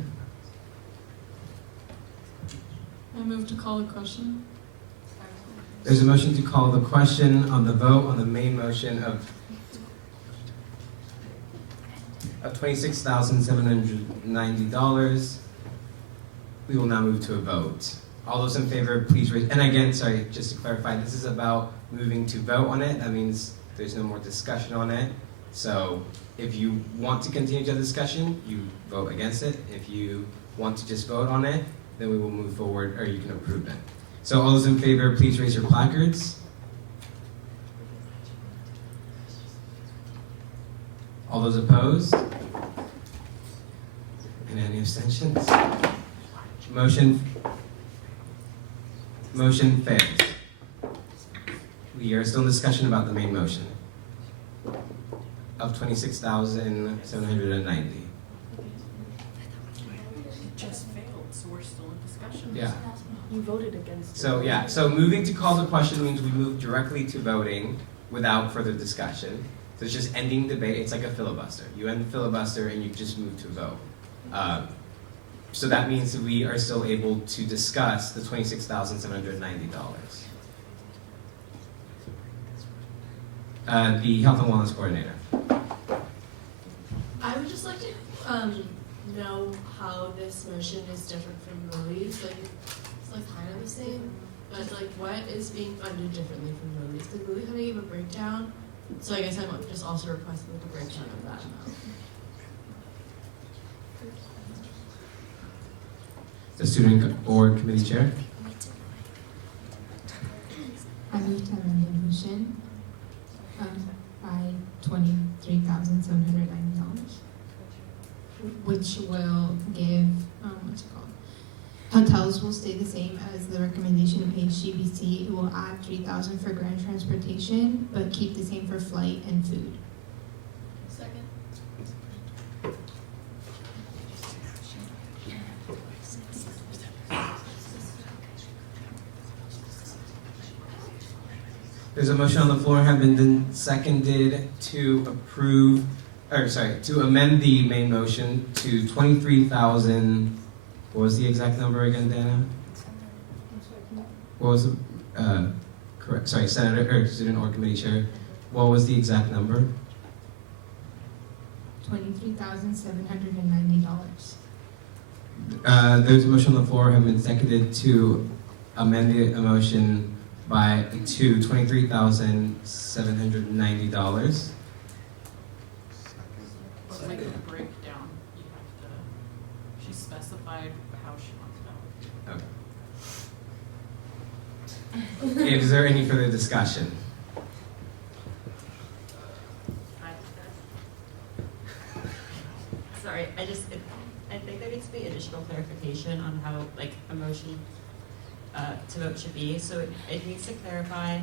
I move to call the question. There's a motion to call the question on the vote on the main motion of $26,790. We will now move to a vote. All those in favor, please raise, and again, sorry, just to clarify, this is about moving to vote on it. That means there's no more discussion on it. So if you want to continue the discussion, you vote against it. If you want to just vote on it, then we will move forward, or you can approve it. So all those in favor, please raise your placards. All those opposed? And any abstentions? Motion fails. We are still in discussion about the main motion of $26,790. It just failed, so we're still in discussion. discussion. Yeah. You voted against it. So yeah, so moving to call the question means we move directly to voting without further discussion. So it's just ending debate. It's like a filibuster. You end the filibuster and you just move to vote. So that means that we are still able to discuss the $26,790. The Health and Wellness Coordinator. I would just like to know how this motion is different from Lilly's. Like, it's like kind of the same, but like what is being funded differently from Lilly's? Did Lilly kind of give a breakdown? So I guess I'm just also requesting like a breakdown of that amount. The Student Board Committee Chair. I move to amend the motion by $23,790, which will give, what's it called? Hotels will stay the same as the recommendation of HGBC. It will add $3,000 for ground transportation, but keep the same for flight and food. Second. There's a motion on the floor, have been seconded to approve, or sorry, to amend the main motion to 23,000. What was the exact number again, Dana? What was the correct? Sorry, Senator or Student or Committee Chair. What was the exact number? $23,790. There's a motion on the floor, have been seconded to amend the motion to $23,790. But like the breakdown, you have to, she specified how she wants it. Okay. Is there any further discussion? Sorry, I think there needs to be additional clarification on how, like, a motion to vote should be. So it needs to clarify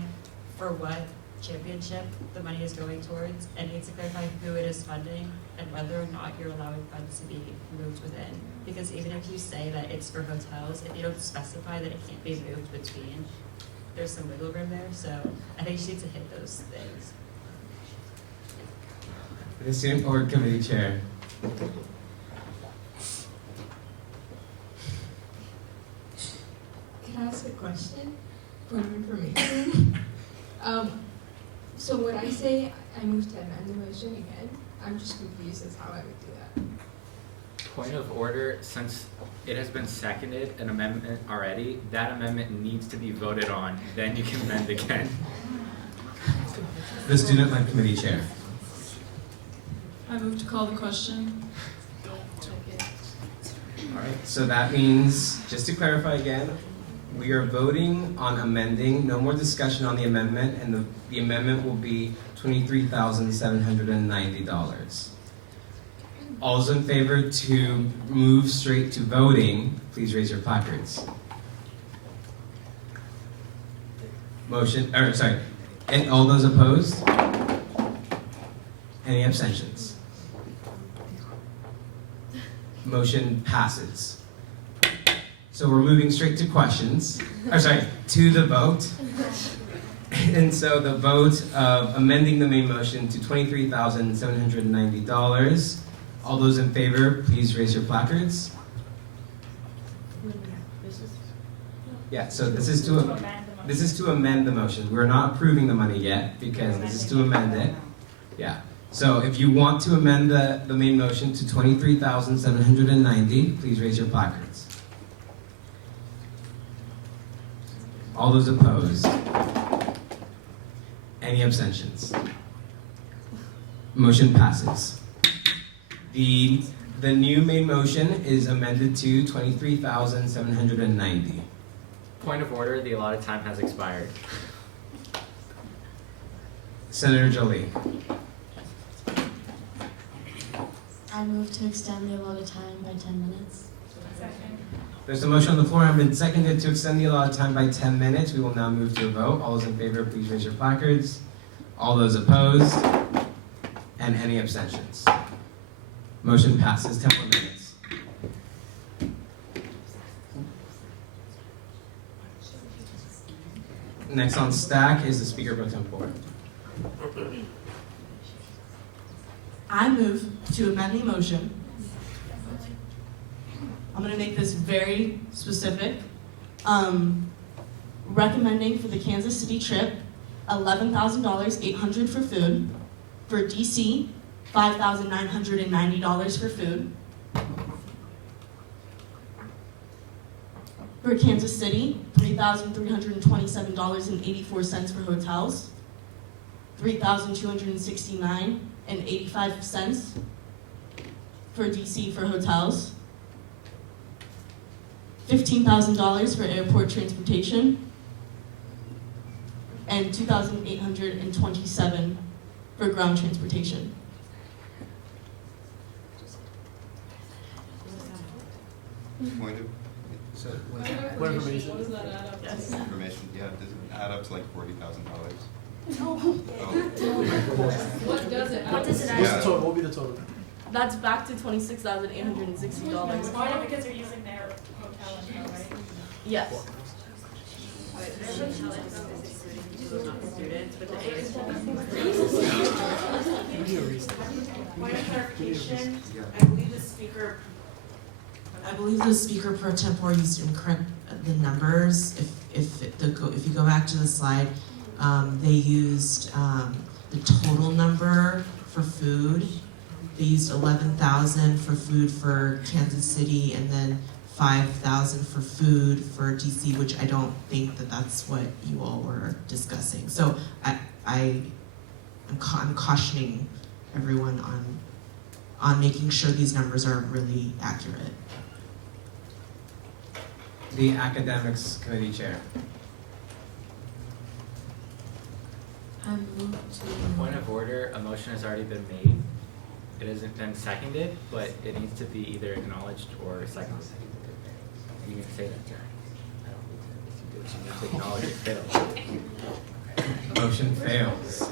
for what championship the money is going towards, and needs to clarify who it is funding and whether or not you're allowing funds to be moved within. Because even if you say that it's for hotels, if you don't specify that it can't be moved between, there's some wiggle room there. So I think you need to hit those things. The Student Board Committee Chair. Can I ask a question? Point of information. So when I say I move to amend the motion again, I'm just confused as how I would do that. Point of order, since it has been seconded, an amendment already, that amendment needs to be voted on, then you can amend again. The Student Led Committee Chair. I move to call the question. All right, so that means, just to clarify again, we are voting on amending, no more discussion on the amendment, and the amendment will be $23,790. All those in favor to move straight to voting, please raise your placards. And all those opposed? Any abstentions? Motion passes. So we're moving straight to questions, to the vote. And so the vote of amending the main motion to $23,790. All those in favor, please raise your placards. Yeah, so this is to amend the motion. We're not approving the money yet because this is to amend it. Yeah. So if you want to amend the main motion to $23,790, please raise your placards. All those opposed? Any abstentions? Motion passes. The new main motion is amended to $23,790. Point of order, the allotted time has expired. Senator Jolie. I move to extend the allotted time by 10 minutes. There's a motion on the floor, have been seconded to extend the allotted time by 10 minutes. We will now move to a vote. All those in favor, please raise your placards. All those opposed? And any abstentions? Motion passes. 10 more minutes. Next on stack is the Speaker Pro Tempore. I move to amend the motion. I'm gonna make this very specific. Recommending for the Kansas City trip, $11,000, $800 for food. For DC, $5,990 for food. For Kansas City, $3,327.84 for hotels. $3,269.85 for DC for hotels. $15,000 for airport transportation. And $2,827 for ground transportation. Point of, so, What information? What does that add up to? Yes. information, yeah, does it add up to like $40,000? What does it add up to? What's the Yeah. total? What will be the total? That's back to $26,860. Why not, because they're using their hotel and right? Yes. Students with the Point of clarification, I believe the speaker pro tempore used to incorrect the numbers. If you go back to the slide, they used the total number for food. They used 11,000 for food for Kansas City, and then 5,000 for food for DC, which I don't think that that's what you all were discussing. So I'm cautioning everyone on making sure these numbers are really accurate. The Academics Committee Chair. I move to. Point of order, a motion has already been made. It hasn't been seconded, but it needs to be either acknowledged or seconded. You can say that, Jared. I don't need to acknowledge it failed. Motion fails.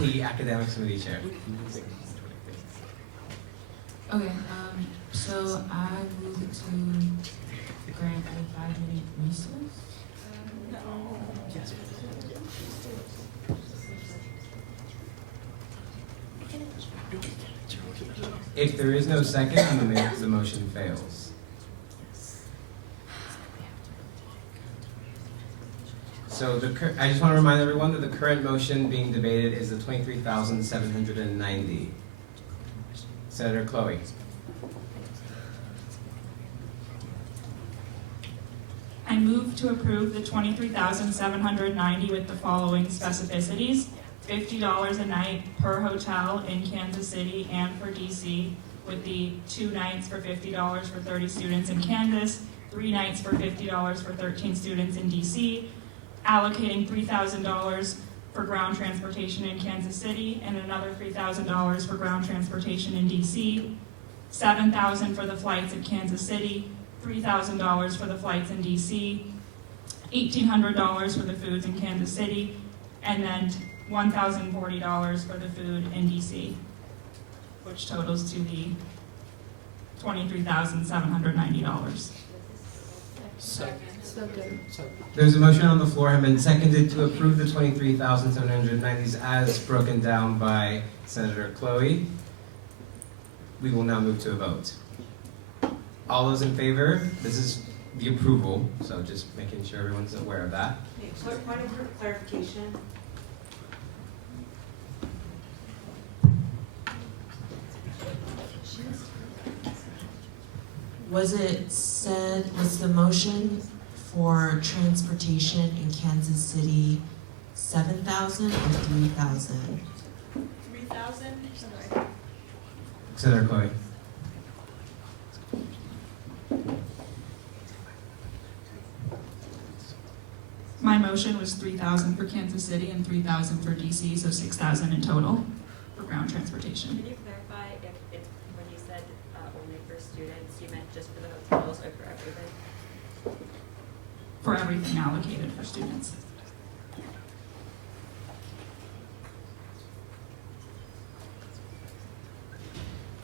The Academics Committee Chair. Okay, so I move to grant a 5-minute recess. If there is no second, then the motion fails. So I just want to remind everyone that the current motion being debated is the 23,790. Senator Chloe. I move to approve the $23,790 with the following specificities. $50 a night per hotel in Kansas City and for DC, with the 2 nights for $50 for 30 students in Kansas, 3 nights for $50 for 13 students in DC, allocating $3,000 for ground transportation in Kansas City and another $3,000 for ground transportation in DC, $7,000 for the flights in Kansas City, $3,000 for the flights in DC, $1,800 for the foods in Kansas City, and then $1,040 for the food in DC, which totals to the $23,790. There's a motion on the floor, has been seconded to approve the 23,790s as broken down by Senator Chloe. We will now move to a vote. All those in favor? This is the approval, so just making sure everyone's aware of that. Point of clarification. Was the motion for transportation in Kansas City 7,000 or 3,000? 3,000? Senator Chloe. My motion was 3,000 for Kansas City and 3,000 for DC, so 6,000 in total for ground transportation. Can you clarify if when you said only for students, you meant just for the hotels or for everything? For everything allocated for students.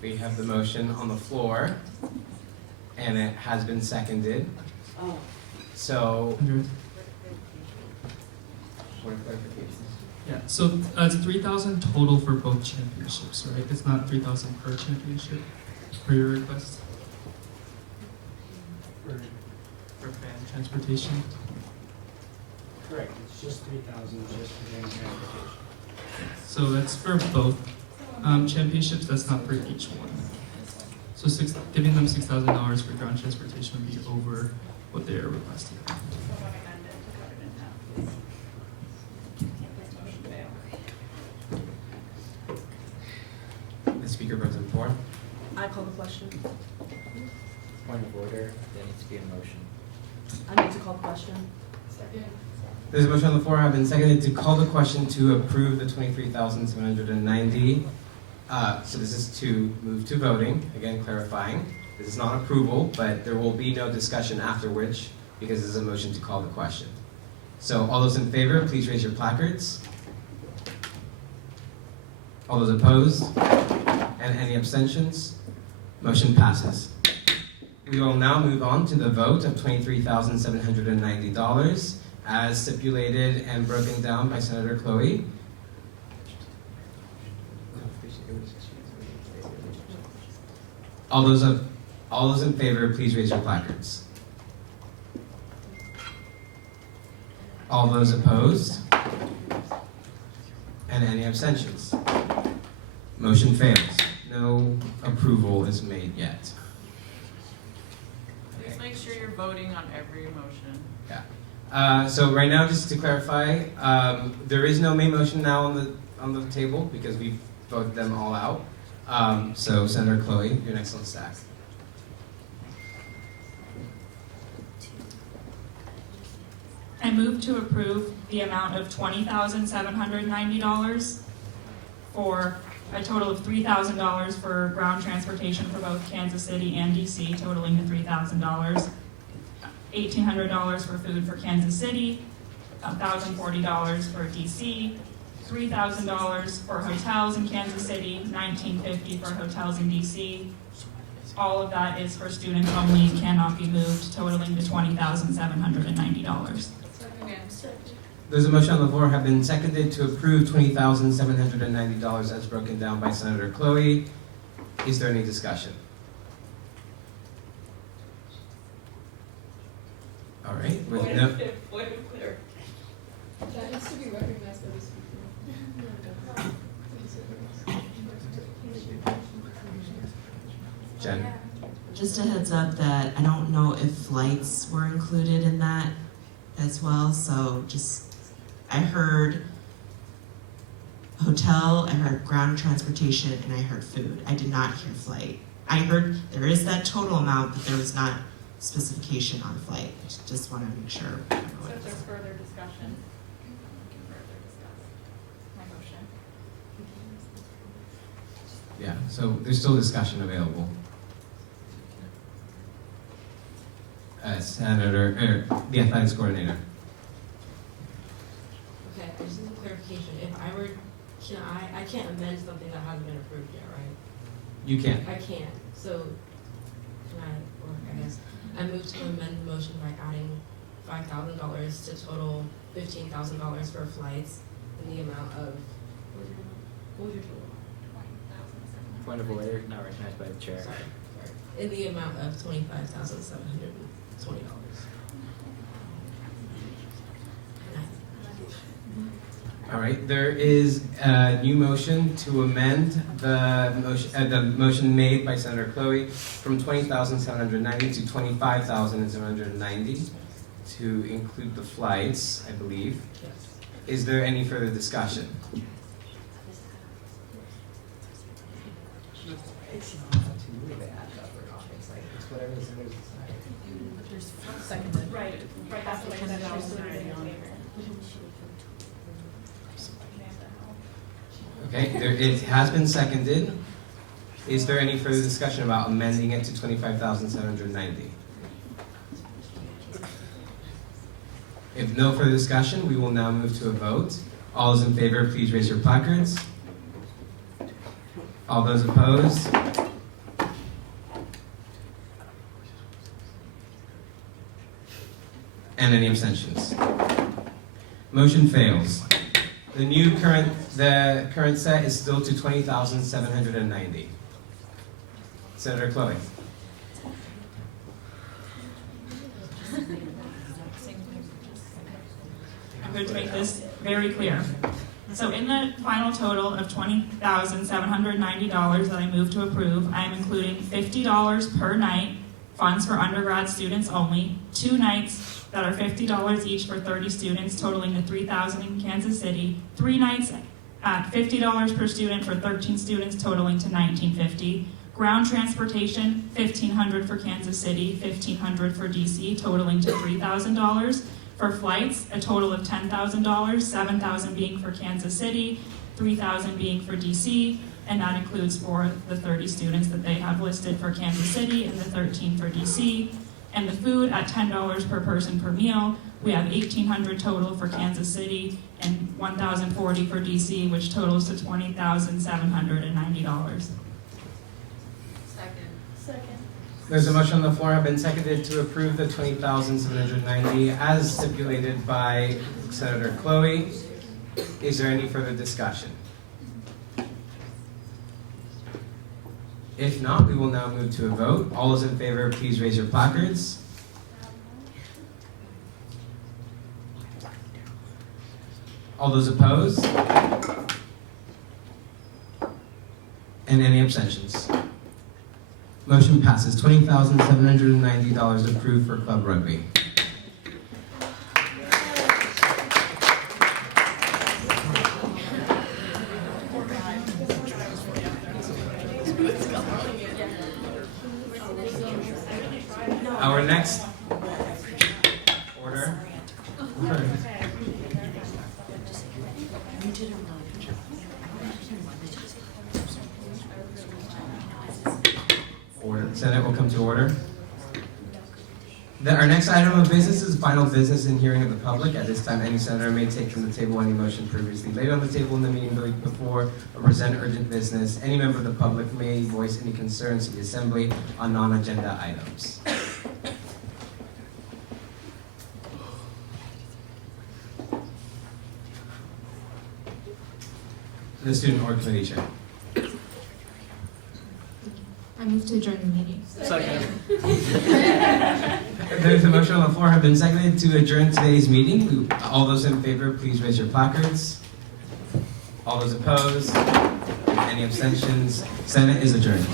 We have the motion on the floor, and it has been seconded. So, 100. point of clarification. Yeah, so it's 3,000 total for both championships, right? It's not 3,000 per championship, per your request? For fan transportation? Correct, it's just 3,000 just for the transportation. So that's for both championships, that's not for each one. So giving them $6,000 for ground transportation would be over what they're requesting. The speaker pro tempore. I call the question. Point of order, there needs to be a motion. I need to call the question. There's a motion on the floor, have been seconded to call the question to approve the 23,790. So this is to move to voting, again clarifying. This is not approval, but there will be no discussion after which, because this is a motion to call the question. So all those in favor, please raise your placards. All those opposed? And any abstentions? Motion passes. We will now move on to the vote of $23,790 as stipulated and broken down by Senator Chloe. All those in favor, please raise your placards. All those opposed? And any abstentions? Motion fails. No approval is made yet. Please make sure you're voting on every motion. Yeah. So right now, just to clarify, there is no main motion now on the table because we voted them all out. So Senator Chloe, you're next on the stack. I move to approve the amount of $20,790 for a total of $3,000 for ground transportation for both Kansas City and DC, totaling the $3,000. $1,800 for food for Kansas City, $1,040 for DC, $3,000 for hotels in Kansas City, $1,950 for hotels in DC. All of that is for students only, cannot be moved, totaling the $20,790. There's a motion on the floor, have been seconded to approve $20,790 as broken down by Senator Chloe. Is there any discussion? All right. With no, Point of clear. That needs to be recognized by the speaker. Jen. Just a heads up that I don't know if flights were included in that as well, so I heard hotel, I heard ground transportation, and I heard food. I did not hear flight. I heard there is that total amount, but there was not specification on flight. Just want to make sure. So if there's further discussion, we can further discuss my motion. Yeah, so there's still discussion available. The athletics coordinator. Okay, I just need a clarification. If I were, I can't amend something that hasn't been approved yet, right? You can. I can't. So, I guess, I move to amend the motion by adding $5,000 to total $15,000 for flights in the amount of, what was your total? Point of order, not recognized by the chair. Sorry. In the amount of $25,720. All right, there is a new motion to amend the motion made by Senator Chloe from $20,790 to $25,790 to include the flights, I believe. Yes. Is there any further discussion? It's not up to you to add up or not. It's like, it's whatever the senators decide. But there's seconded. Right after the Okay, it has been seconded. Is there any further discussion about amending it to $25,790? If no further discussion, we will now move to a vote. All those in favor, please raise your placards. All those opposed? And any abstentions? Motion fails. The current set is still to 20,790. Senator Chloe. I'm going to make this very clear. So in the final total of $20,790 that I move to approve, I am including $50 per night, funds for undergrad students only, 2 nights that are $50 each for 30 students, totaling to $3,000 in Kansas City, 3 nights at $50 per student for 13 students, totaling to $1,950. Ground transportation, $1,500 for Kansas City, $1,500 for DC, totaling to $3,000. For flights, a total of $10,000, $7,000 being for Kansas City, $3,000 being for DC, and that includes for the 30 students that they have listed for Kansas City and the 13 for DC. And the food at $10 per person per meal, we have $1,800 total for Kansas City and $1,040 for DC, which totals to $20,790. There's a motion on the floor, have been seconded to approve the 20,790 as stipulated by Senator Chloe. Is there any further discussion? If not, we will now move to a vote. All those in favor, please raise your placards. All those opposed? And any abstentions? Motion passes. $20,790 approved for Club Rugby. Our next order. Senate will come to order. Our next item of business is final business and hearing of the public. At this time, any senator may take from the table any motion previously laid on the table in the meeting before or present urgent business. Any member of the public may voice any concerns to the assembly on non-agenda items. The student or committee chair. I move to adjourn the meeting. Second. There's a motion on the floor, have been seconded to adjourn today's meeting. All those in favor, please raise your placards. All those opposed? Any abstentions? Senate is adjourned.